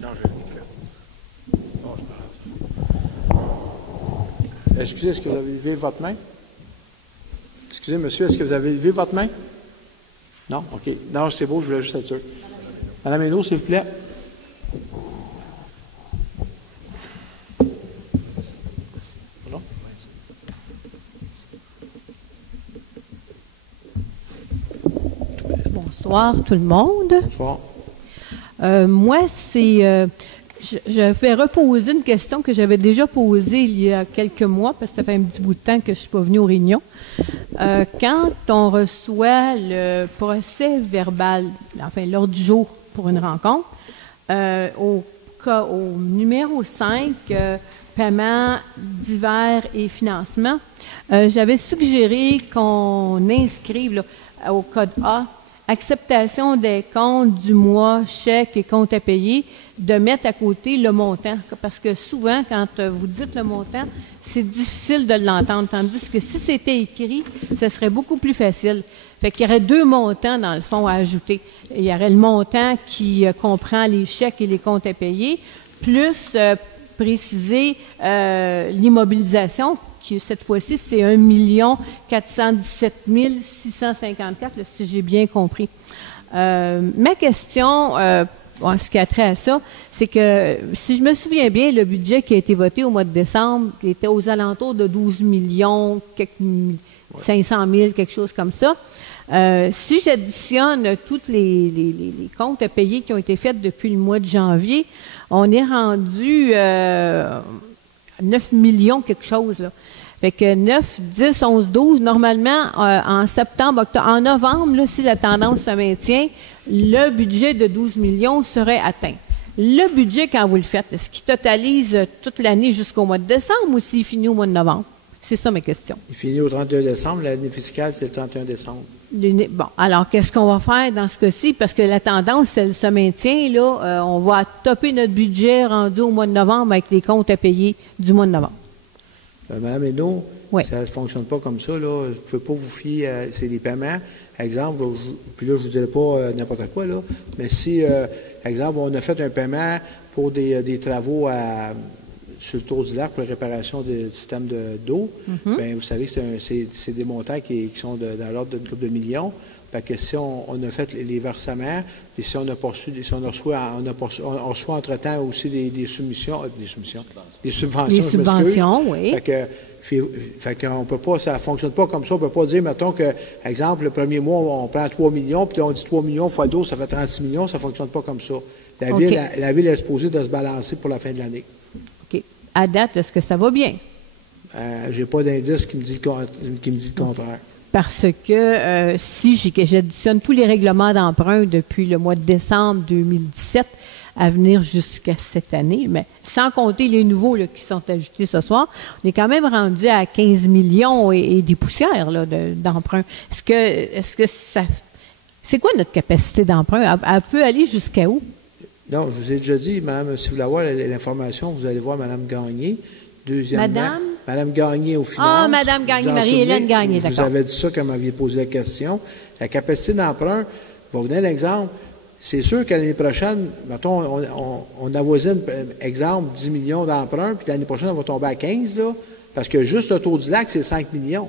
Non, je l'ai écrit là. Oh, excusez, est-ce que vous avez levé votre main? Excusez, monsieur, est-ce que vous avez levé votre main? Non? OK. Non, c'est beau, je voulais juste être sûr. Madame Hainaut, s'il vous plaît. Bonsoir tout le monde. Bonsoir. Moi, je vais reposer une question que j'avais déjà posée il y a quelques mois, parce que ça fait un petit bout de temps que je ne suis pas venue aux réunions. Quand on reçoit le procès verbal, enfin l'ordre du jour pour une rencontre, au numéro 5, paiement divers et financement, j'avais suggéré qu'on inscrive là, au code A, acceptation des comptes du mois, chèques et comptes à payer, de mettre à côté le montant. Parce que souvent, quand vous dites le montant, c'est difficile de l'entendre. Tandis que si c'était écrit, ce serait beaucoup plus facile. Fait qu'il y aurait deux montants, dans le fond, à ajouter. Il y aurait le montant qui comprend les chèques et les comptes à payer, plus préciser l'immobilisation, qui cette fois-ci, c'est 1 417 654, là, si j'ai bien compris. Ma question, en ce qui a trait à ça, c'est que, si je me souviens bien, le budget qui a été voté au mois de décembre était aux alentours de 12 millions, 500 000, quelque chose comme ça. Si j'additionne tous les comptes à payer qui ont été faits depuis le mois de janvier, on est rendu 9 millions quelque chose, là. Fait que 9, 10, 11, 12, normalement, en septembre, octobre, en novembre, là, si la tendance se maintient, le budget de 12 millions serait atteint. Le budget, quand vous le faites, est-ce qu'il totalise toute l'année jusqu'au mois de décembre ou s'il finit au mois de novembre? C'est ça mes questions. Il finit au 31 décembre. L'année fiscale, c'est le 31 décembre. Bon, alors qu'est-ce qu'on va faire dans ce cas-ci? Parce que la tendance, elle se maintient, là. On va topper notre budget rendu au mois de novembre avec les comptes à payer du mois de novembre. Madame Hainaut, oui. Ça ne fonctionne pas comme ça, là. Vous ne pouvez pas vous fier, c'est des paiements. Exemple, puis là, je ne vous dirai pas n'importe quoi, là, mais si, exemple, on a fait un paiement pour des travaux sur le tour du lac pour la réparation du système d'eau, bien, vous savez, c'est des montants qui sont dans l'ordre d'une couple de millions. Fait que si on a fait les versements, et si on a reçu, on reçoit entre-temps aussi des subventions, des subventions, oui. Fait qu'on peut pas, ça fonctionne pas comme ça. On peut pas dire, mettons que, exemple, le premier mois, on prend 3 millions, puis on dit 3 millions fois 12, ça fait 36 millions, ça fonctionne pas comme ça. La ville est supposée de se balancer pour la fin de l'année. OK. À date, est-ce que ça va bien? J'ai pas d'indice qui me dit le contraire. Parce que si j'additionne tous les règlements d'emprunt depuis le mois de décembre 2017 à venir jusqu'à cette année. Mais sans compter les nouveaux là, qui sont ajoutés ce soir, on est quand même rendu à 15 millions et des poussières là, d'emprunt. Est-ce que ça... C'est quoi notre capacité d'emprunt? Elle peut aller jusqu'à où? Non, je vous ai déjà dit, madame, si vous voulez avoir l'information, vous allez voir Mme Gagné. Deuxièmement, Mme Gagné au finances. Ah, Mme Gagné, Marie-Hélène Gagné, d'accord. Je vous avais dit ça quand vous m'aviez posé la question. La capacité d'emprunt, je vais vous donner un exemple. C'est sûr que l'année prochaine, mettons, on avoisine, exemple, 10 millions d'emprunts, puis l'année prochaine, on va tomber à 15, là, parce que juste le taux du lac, c'est 5 millions.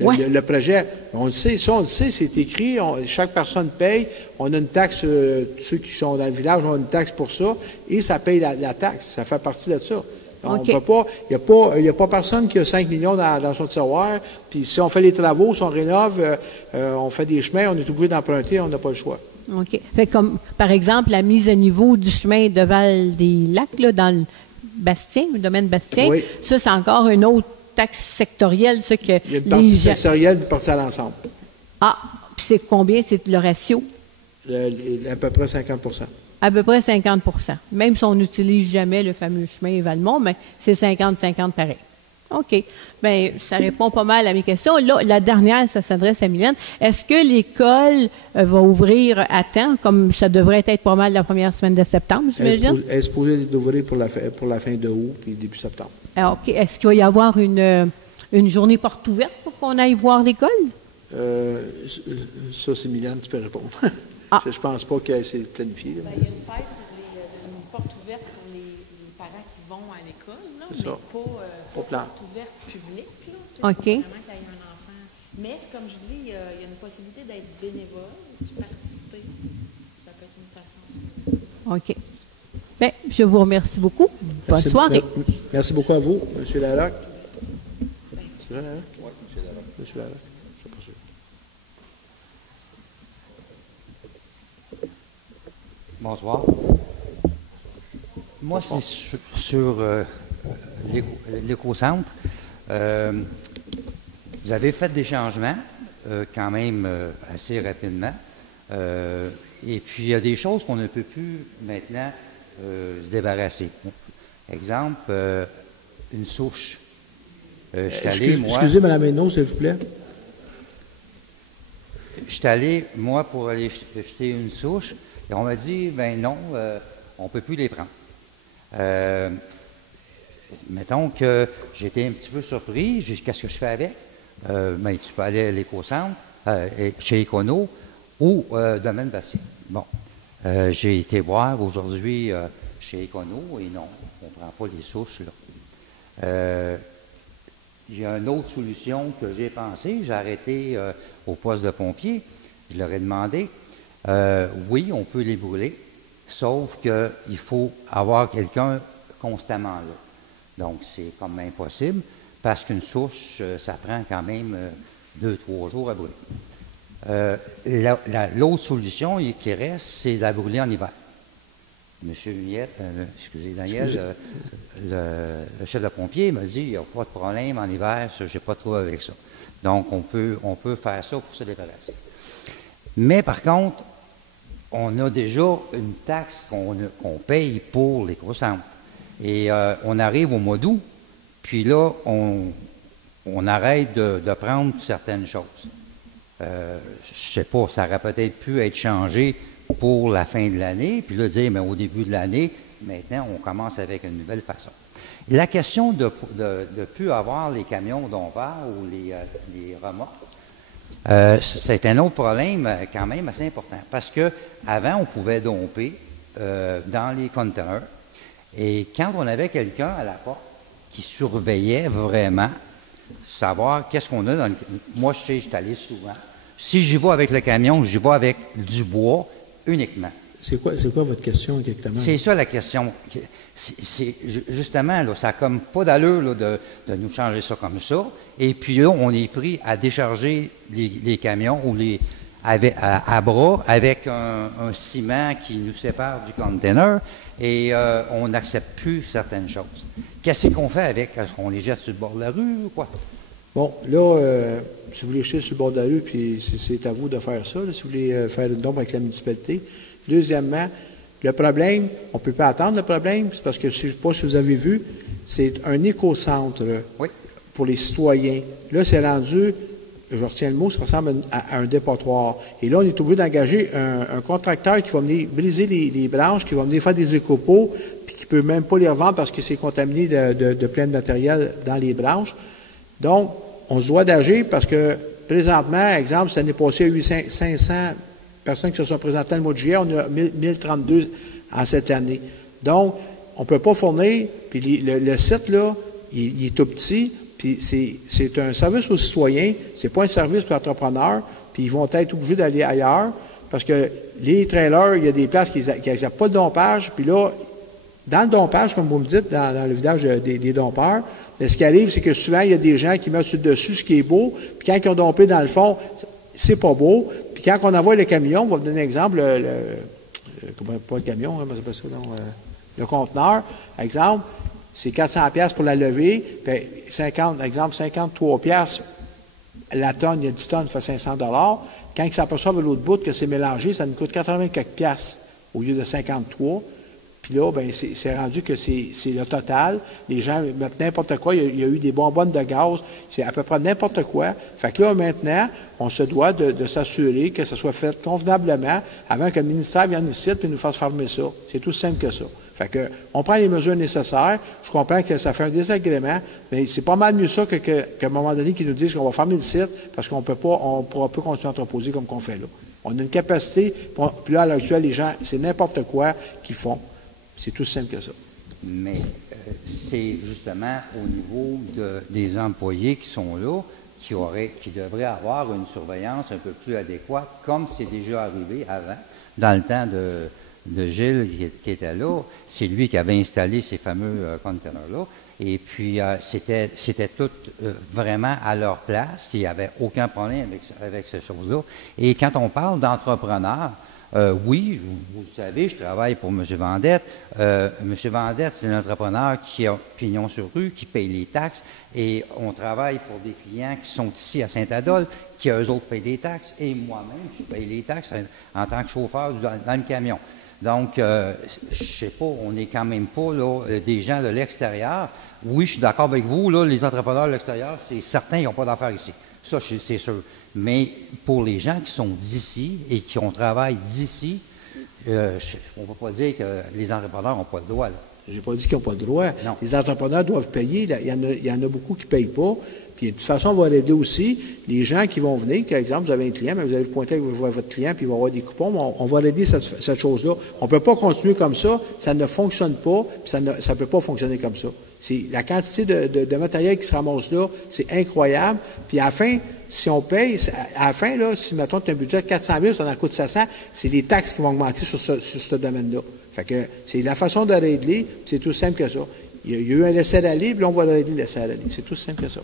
Le projet, on le sait, c'est écrit, chaque personne paye, on a une taxe, ceux qui sont dans le village ont une taxe pour ça, et ça paye la taxe, ça fait partie de ça. On peut pas, il n'y a pas personne qui a 5 millions dans son tiroir, puis si on fait les travaux, si on rénove, on fait des chemins, on est obligé d'emprunter, on n'a pas le choix. OK. Fait comme, par exemple, la mise à niveau du chemin de Val-des-Lacs, là, dans le Bastien, le domaine Bastien, oui. Ça, c'est encore une autre taxe sectorielle, ça que il y a une partie sectorielle, une partie à l'ensemble. Ah, puis c'est combien? C'est le ratio? À peu près 50 %. À peu près 50 %. Même si on n'utilise jamais le fameux chemin Valmont, mais c'est 50-50 pareil. OK. Bien, ça répond pas mal à mes questions. Là, la dernière, ça s'adresse à Mylène. Est-ce que l'école va ouvrir à temps, comme ça devrait être pas mal la première semaine de septembre, j'imagine? Elle est supposée d'ouvrir pour la fin de août puis début septembre. Alors, OK. Est-ce qu'il va y avoir une journée porte ouverte pour qu'on aille voir l'école? Ça, c'est Mylène qui peut répondre. Ah. Je ne pense pas que c'est planifié. Bien, il y a une fête, une porte ouverte pour les parents qui vont à l'école, là, mais pas porte ouverte publique. Là, OK. Vraiment qu'il y ait un enfant. Mais comme je dis, il y a une possibilité d'être bénévole, de participer. Ça peut être une façon. OK. Bien, je vous remercie beaucoup. Bonne soirée. Merci beaucoup à vous, M. Larocque. C'est vrai, Larocque? Oui, M. Larocque. M. Larocque. Je ne sais pas sûr. Bonsoir. Moi, c'est sur l'éco-centre. Vous avez fait des changements, quand même assez rapidement. Et puis, il y a des choses qu'on ne peut plus maintenant se débarrasser. Exemple, une souche. Je suis allé, moi... Excusez, Mme Hainaut, s'il vous plaît. Je suis allé, moi, pour aller jeter une souche, et on m'a dit, ben non, on ne peut plus les prendre. Mettons que j'étais un petit peu surpris, j'ai dit, qu'est-ce que je fais avec? Ben, tu peux aller à l'éco-centre, chez Econo, ou Domaine Bastien. Bon, j'ai été voir aujourd'hui chez Econo, et non, on ne prend pas les souches, là. Il y a une autre solution que j'ai pensée, j'ai arrêté au poste de pompier, je leur ai demandé, oui, on peut les brûler, sauf qu'il faut avoir quelqu'un constamment là. Donc, c'est comme impossible, parce qu'une souche, ça prend quand même 2-3 jours à brûler. L'autre solution qui reste, c'est de la brûler en hiver. Monsieur Daniel, le chef de pompier m'a dit, il n'y a pas de problème en hiver, je n'ai pas trop avec ça. Donc, on peut faire ça pour se débarrasser. Mais par contre, on a déjà une taxe qu'on paye pour l'éco-centre. Et on arrive au mois d'août, puis là, on arrête de prendre certaines choses. Je ne sais pas, ça aurait peut-être pu être changé pour la fin de l'année, puis là, dire, mais au début de l'année, maintenant, on commence avec une nouvelle façon. La question de plus avoir les camions dont on parle ou les remorques, c'est un autre problème quand même assez important, parce qu'avant, on pouvait domper dans les conteneurs, et quand on avait quelqu'un à la porte qui surveillait vraiment, savoir qu'est-ce qu'on a dans le... Moi, je sais, je suis allé souvent. Si j'y vais avec le camion, j'y vais avec du bois uniquement. C'est quoi votre question exactement? C'est ça la question. Justement, là, ça n'a comme pas d'allure là, de nous changer ça comme ça. Et puis là, on est pris à décharger les camions ou à bras avec un ciment qui nous sépare du container et on n'accepte plus certaines choses. Qu'est-ce qu'on fait avec? Est-ce qu'on les jette sur le bord de la rue ou quoi? Bon, là, si vous voulez jeter sur le bord de la rue, puis c'est à vous de faire ça, là, si vous voulez faire une dompe avec la municipalité. Deuxièmement, Le problème, on ne peut pas attendre le problème, c'est parce que, je ne sais pas si vous avez vu, c'est un écocentre pour les citoyens. Là, c'est rendu, je retiens le mot, ça ressemble à un dépotoir. Et là, on est obligé d'engager un contracteur qui va venir briser les branches, qui va venir faire des écopots, puis qui ne peut même pas les revendre parce que c'est contaminé de plein de matériel dans les branches. Donc, on se doit d'agir parce que, présentement, exemple, cette année passée, il y a eu 500 personnes qui se sont présentées le mois de juillet, on a 1032 en cette année. Donc, on ne peut pas fournir, puis le site, là, il est tout petit, puis c'est un service aux citoyens, c'est pas un service pour l'entrepreneur, puis ils vont être obligés d'aller ailleurs, parce que les trailers, il y a des places qui n'acceptent pas le dompage, puis là, dans le dompage, comme vous me dites, dans le village des dompeurs, mais ce qui arrive, c'est que souvent, il y a des gens qui mettent dessus ce qui est beau, puis quand ils ont dompé dans le fond, c'est pas beau, puis quand on envoie le camion, on va vous donner un exemple, pas le camion, hein, mais c'est pas ça, non, le conteneur, exemple, c'est 400$ pour la levée, puis 53$ la tonne, il y a 10 tonnes, ça fait 500$. Quand ils s'aperçoivent à l'autre bout que c'est mélangé, ça nous coûte 80 quelques piastres au lieu de 53$. Puis là, ben, c'est rendu que c'est le total. Les gens mettent n'importe quoi. Il y a eu des bonbonnes de gaz. C'est à peu près n'importe quoi. Fait que là, maintenant, on se doit de s'assurer que ça soit fait convenablement avant que le ministère vienne ici et nous fasse fermer ça. C'est tout simple que ça. Fait que, on prend les mesures nécessaires. Je comprends que ça fait un désagrément, mais c'est pas mal mieux ça qu'à un moment donné qu'ils nous disent qu'on va fermer le site parce qu'on pourra pas continuer à entreposer comme qu'on fait là. On a une capacité, puis là, à l'heure actuelle, les gens, c'est n'importe quoi qu'ils font. C'est tout simple que ça. Mais c'est justement au niveau des employés qui sont là, qui devraient avoir une surveillance un peu plus adéquate, comme c'est déjà arrivé avant, dans le temps de Gilles qui était là. C'est lui qui avait installé ces fameux conteneurs-là. Et puis, c'était tout vraiment à leur place. Il n'y avait aucun problème avec ces choses-là. Et quand on parle d'entrepreneurs, oui, vous le savez, je travaille pour M. Vendette. M. Vendette, c'est un entrepreneur qui a pignon sur rue, qui paye les taxes, et on travaille pour des clients qui sont ici à Saint-Adolphe, qui eux autres payent des taxes, et moi-même, je paye les taxes en tant que chauffeur dans le camion. Donc, je sais pas, on n'est quand même pas là, des gens de l'extérieur. Oui, je suis d'accord avec vous, là, les entrepreneurs de l'extérieur, c'est certain, ils n'ont pas d'affaires ici. Ça, c'est sûr. Mais pour les gens qui sont d'ici et qui ont travaillé d'ici, on ne va pas dire que les entrepreneurs n'ont pas le droit. Je n'ai pas dit qu'ils n'ont pas le droit. Non. Les entrepreneurs doivent payer. Il y en a beaucoup qui ne payent pas. Puis de toute façon, on va aider aussi les gens qui vont venir. Par exemple, vous avez un client, mais vous allez vous pointer avec votre client, puis il va avoir des coupons. On va aider cette chose-là. On ne peut pas continuer comme ça. Ça ne fonctionne pas, puis ça ne peut pas fonctionner comme ça. La quantité de matériel qui se ramasse là, c'est incroyable. Puis à la fin, si on paye, à la fin, là, si mettons tu as un budget de 400 000, ça en coûte 700, c'est les taxes qui vont augmenter sur ce domaine-là. Fait que c'est la façon de régler, c'est tout simple que ça. Il y a eu un laisser-aller, puis là, on va régler le laisser-aller. C'est tout simple que ça.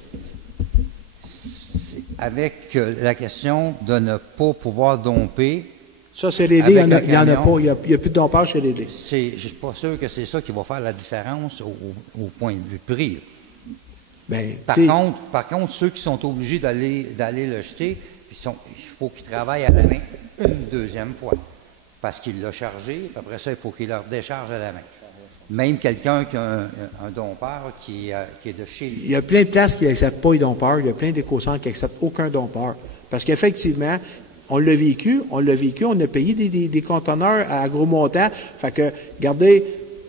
Avec la question de ne pas pouvoir domper. Ça, c'est réglé, il n'y en a pas. Il n'y a plus de dompage, c'est réglé. Je ne suis pas sûr que c'est ça qui va faire la différence au point de vue prix. Ben, par contre, ceux qui sont obligés d'aller le jeter, il faut qu'ils travaillent à la main une deuxième fois. Parce qu'il l'a chargé, après ça, il faut qu'il leur décharge à la main. Même quelqu'un qui a un dompeur qui est de chez lui. Il y a plein de places qui n'acceptent pas les dompeurs. Il y a plein d'éco-centres qui n'acceptent aucun dompeur. Parce qu'effectivement, on l'a vécu, on a payé des conteneurs à gros montant. Fait que, regardez,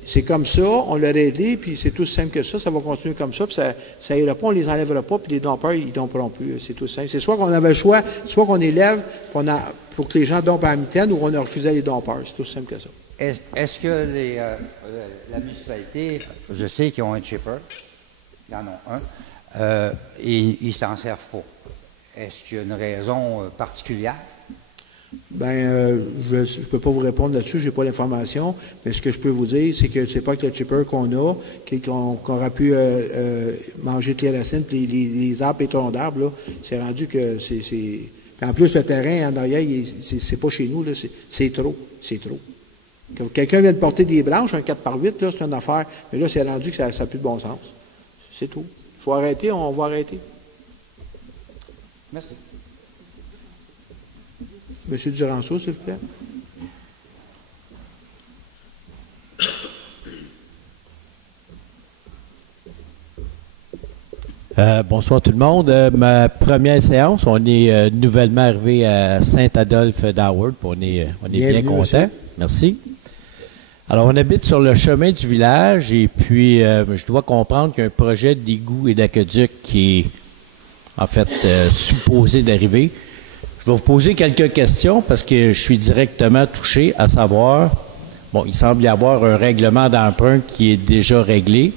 c'est comme ça, on l'a réglé, puis c'est tout simple que ça va continuer comme ça, puis ça ira pas, on les enlèvera pas, puis les dompeurs, ils domperont plus. C'est tout simple. C'est soit qu'on avait le choix, soit qu'on élève pour que les gens dompent à la mitaine, ou on a refusé les dompeurs. C'est tout simple que ça. Est-ce que la municipalité, je sais qu'ils ont un chipper, ils en ont un, et ils ne s'en servent pas. Est-ce qu'il y a une raison particulière? Bien, je ne peux pas vous répondre là-dessus, je n'ai pas l'information, mais ce que je peux vous dire, c'est que c'est pas que le chipper qu'on a, qu'on aura pu manger de la racine, puis les arbres et troncs d'arbres, là, c'est rendu que c'est... En plus, le terrain en arrière, c'est pas chez nous, là, c'est trop. Quand quelqu'un vient de porter des branches, un 4x8, là, c'est une affaire. Mais là, c'est rendu que ça n'a plus de bon sens. C'est tout. Il faut arrêter, on va arrêter. Merci. Monsieur Duranceau, s'il vous plaît. Bonsoir tout le monde. Ma première séance, on est nouvellement arrivé à Saint-Adolphe d'Howard. On est bien content. Merci. Alors, on habite sur le chemin du village et puis je dois comprendre qu'il y a un projet d'égout et d'aqueduc qui est en fait supposé d'arriver. Je vais vous poser quelques questions parce que je suis directement touché, à savoir, bon, il semble y avoir un règlement d'emprunt qui est déjà réglé.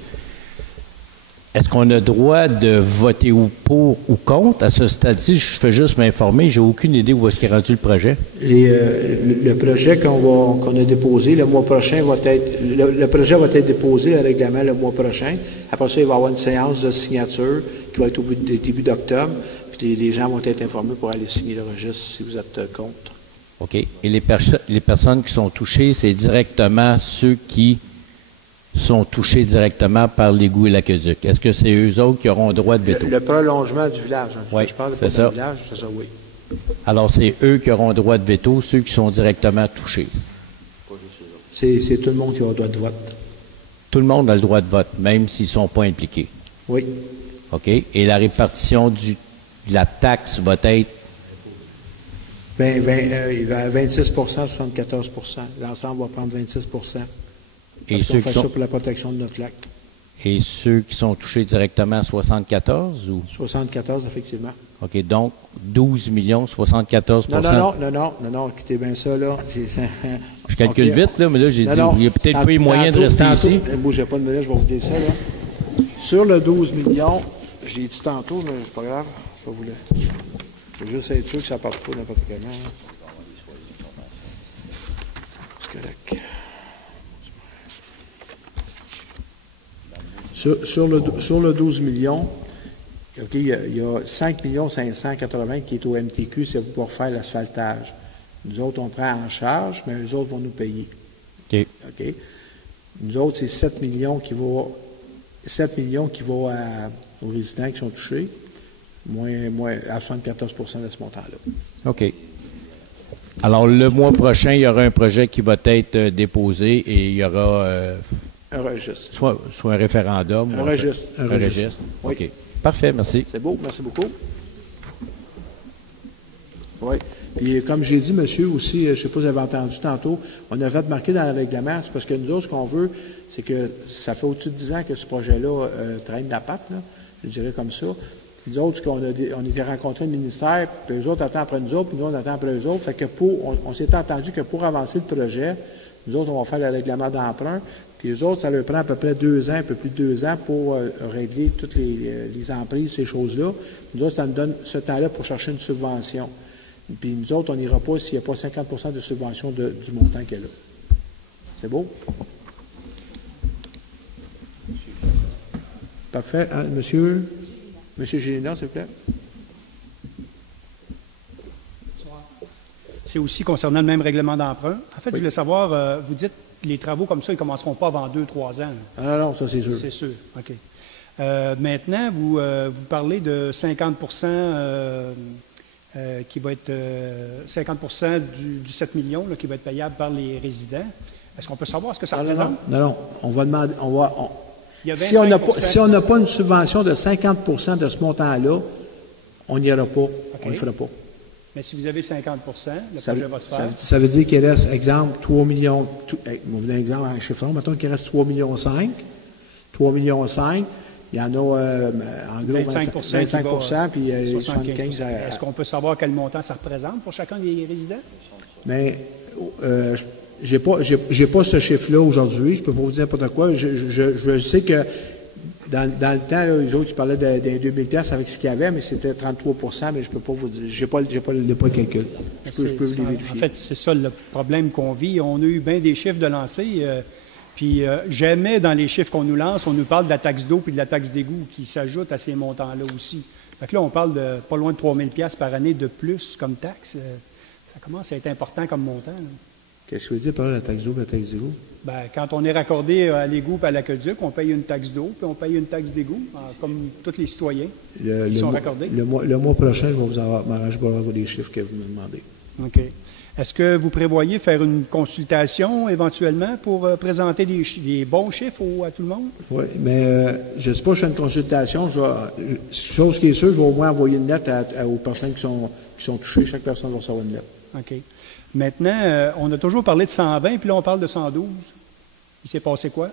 Est-ce qu'on a droit de voter ou pour ou contre? À ce stade-ci, je fais juste m'informer. J'ai aucune idée où est-ce qu'est rendu le projet. Le projet qu'on a déposé le mois prochain va être... Le projet va être déposé, le règlement, le mois prochain. Après ça, il va y avoir une séance de signature qui va être au début d'octobre. Puis les gens vont être informés pour aller signer le registre si vous êtes contre. OK. Et les personnes qui sont touchées, c'est directement ceux qui sont touchés directement par l'égout et l'aqueduc. Est-ce que c'est eux autres qui auront droit de veto? Le prolongement du village. Hein. Oui, je parle c'est ça. Du village, c'est ça, oui. Alors, c'est eux qui auront droit de veto, ceux qui sont directement touchés. C'est tout le monde qui a le droit de vote. Tout le monde a le droit de vote, même s'ils ne sont pas impliqués. Oui. OK. Et la répartition de la taxe va être? Il va à 26 74 L'ensemble va prendre 26 Et ceux qui sont... ça pour la protection de notre lac. Et ceux qui sont touchés directement, 74 ou? 74, effectivement. OK, donc 12 millions, 74 Non, écoutez bien ça, là. Je calcule vite, là, mais là, j'ai dit, il y a peut-être pas eu moyen de rester ici. Ne bougez pas de minute, je vais vous dire ça, là. Sur le 12 millions, je l'ai dit tantôt, mais c'est pas grave, je vais vous le... Je veux juste être sûr que ça ne parte pas n'importe comment. C'est correct. Sur le 12 millions, okay, il y a 5 580 qui est au MTQ, c'est pour pouvoir faire l'asphaltage. Nous autres, on prend en charge, mais eux autres vont nous payer. OK. Okay? Nous autres, c'est 7 millions qui vont aux résidents qui sont touchés, moins à 74 de ce montant-là. OK. Alors, le mois prochain, il y aura un projet qui va être déposé et il y aura... un registre. Soit un référendum. Un registre. Un registre. Oui. OK. Parfait, merci. C'est beau, merci beaucoup. Oui. Puis, comme j'ai dit, monsieur, aussi, je ne sais pas si vous avez entendu tantôt, on a fait marquer dans le règlement, c'est parce que nous autres, ce qu'on veut, c'est que ça fait au-dessus de 10 ans que ce projet-là traîne la patte, là, je dirais comme ça. Puis nous autres, on était rencontrés le ministère, puis eux autres attendent après nous autres, puis nous, on attend après eux autres. Fait que on s'est entendu que pour avancer le projet, nous autres, on va faire le règlement d'emprunt, puis eux autres, ça leur prend à peu près 2 ans, un peu plus de 2 ans pour régler toutes les emprises, ces choses-là. Nous autres, ça nous donne ce temps-là pour chercher une subvention. Puis nous autres, on n'ira pas s'il n'y a pas 50 de subvention du montant qu'elle a. C'est beau? Parfait. Hein, Monsieur Gélinas, s'il vous plaît. C'est aussi concernant le même règlement d'emprunt. En fait, je voulais savoir, vous dites que les travaux comme ça, ils ne commenceront pas avant 2-3 ans. Non, ça c'est sûr. C'est sûr, OK. Maintenant, vous parlez de 50 qui va être 50 du 7 millions là, qui va être payable par les résidents. Est-ce qu'on peut savoir ce que ça représente? Non. On va demander... Si on n'a pas une subvention de 50 de ce montant-là, on n'y ira pas. Okay. On ne le fera pas. Mais si vous avez 50 le projet va se faire. Ça veut dire qu'il reste, exemple, 3 millions... On vous donne un exemple en chiffre. Mettons qu'il reste 3,5 millions. 3,5 millions, il y en a en gros 25 puis 75. Est-ce qu'on peut savoir quel montant ça représente pour chacun des résidents? Mais j'ai pas ce chiffre-là aujourd'hui. Je peux pas vous dire n'importe quoi. Je sais que dans le temps, là, les autres, ils parlaient des 2 000 $ avec ce qu'il y avait, mais c'était 33 mais je peux pas vous dire. J'ai pas le calcul. Je peux vous les vérifier. En fait, c'est ça le problème qu'on vit. On a eu bien des chiffres de lancer. Puis jamais dans les chiffres qu'on nous lance, on nous parle de la taxe d'eau puis de la taxe d'égout qui s'ajoute à ces montants-là aussi. Fait que là, on parle de pas loin de 3 000 $ par année de plus comme taxe. Ça commence à être important comme montant. Là. Qu'est-ce que vous dites par la taxe d'eau et la taxe d'égout? Bien, quand on est raccordé à l'égout et à l'aqueduc, on paye une taxe d'eau puis on paye une taxe d'égout, comme tous les citoyens qui sont raccordés. Le mois prochain, je vais vous m'arranger pour avoir les chiffres que vous me demandez. OK. Est-ce que vous prévoyez faire une consultation éventuellement pour présenter des bons chiffres à tout le monde? Oui, mais je ne sais pas si je fais une consultation. Chose qui est sûre, je vais au moins envoyer une lettre aux personnes qui sont touchées. Chaque personne va recevoir une lettre. OK. Maintenant, on a toujours parlé de 120, puis là, on parle de 112. Il s'est passé quoi?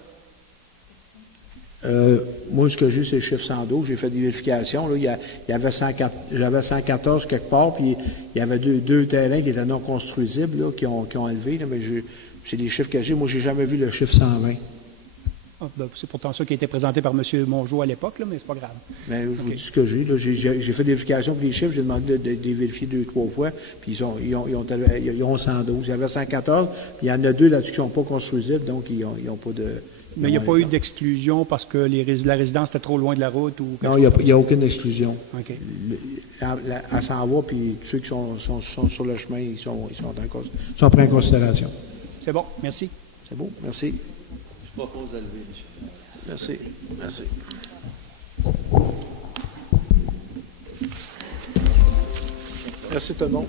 Moi, ce que j'ai, c'est le chiffre 112. J'ai fait des vérifications. Là, j'avais 114 quelque part, puis il y avait deux terrains qui étaient non construisibles, là, qui ont enlevé. Là, mais c'est des chiffres que j'ai. Moi, j'ai jamais vu le chiffre 120. Ah, ben, c'est pourtant ça qui a été présenté par M. Mongeau à l'époque, là, mais c'est pas grave. Mais je vous dis ce que j'ai. Là, j'ai fait des vérifications, puis les chiffres, j'ai demandé de les vérifier 2-3 fois, puis ils ont 112. Il y avait 114, puis il y en a 2 là-dessus qui ne sont pas construisibles, donc ils n'ont pas de... Mais il n'y a pas eu d'exclusion parce que la résidence était trop loin de la route ou quelque chose? Non, il n'y a aucune exclusion. OK. Elle s'en va, puis tous ceux qui sont sur le chemin, ils sont pris en considération. C'est bon, merci. C'est beau, merci. Je propose de lever, monsieur. Merci. Merci tout le monde.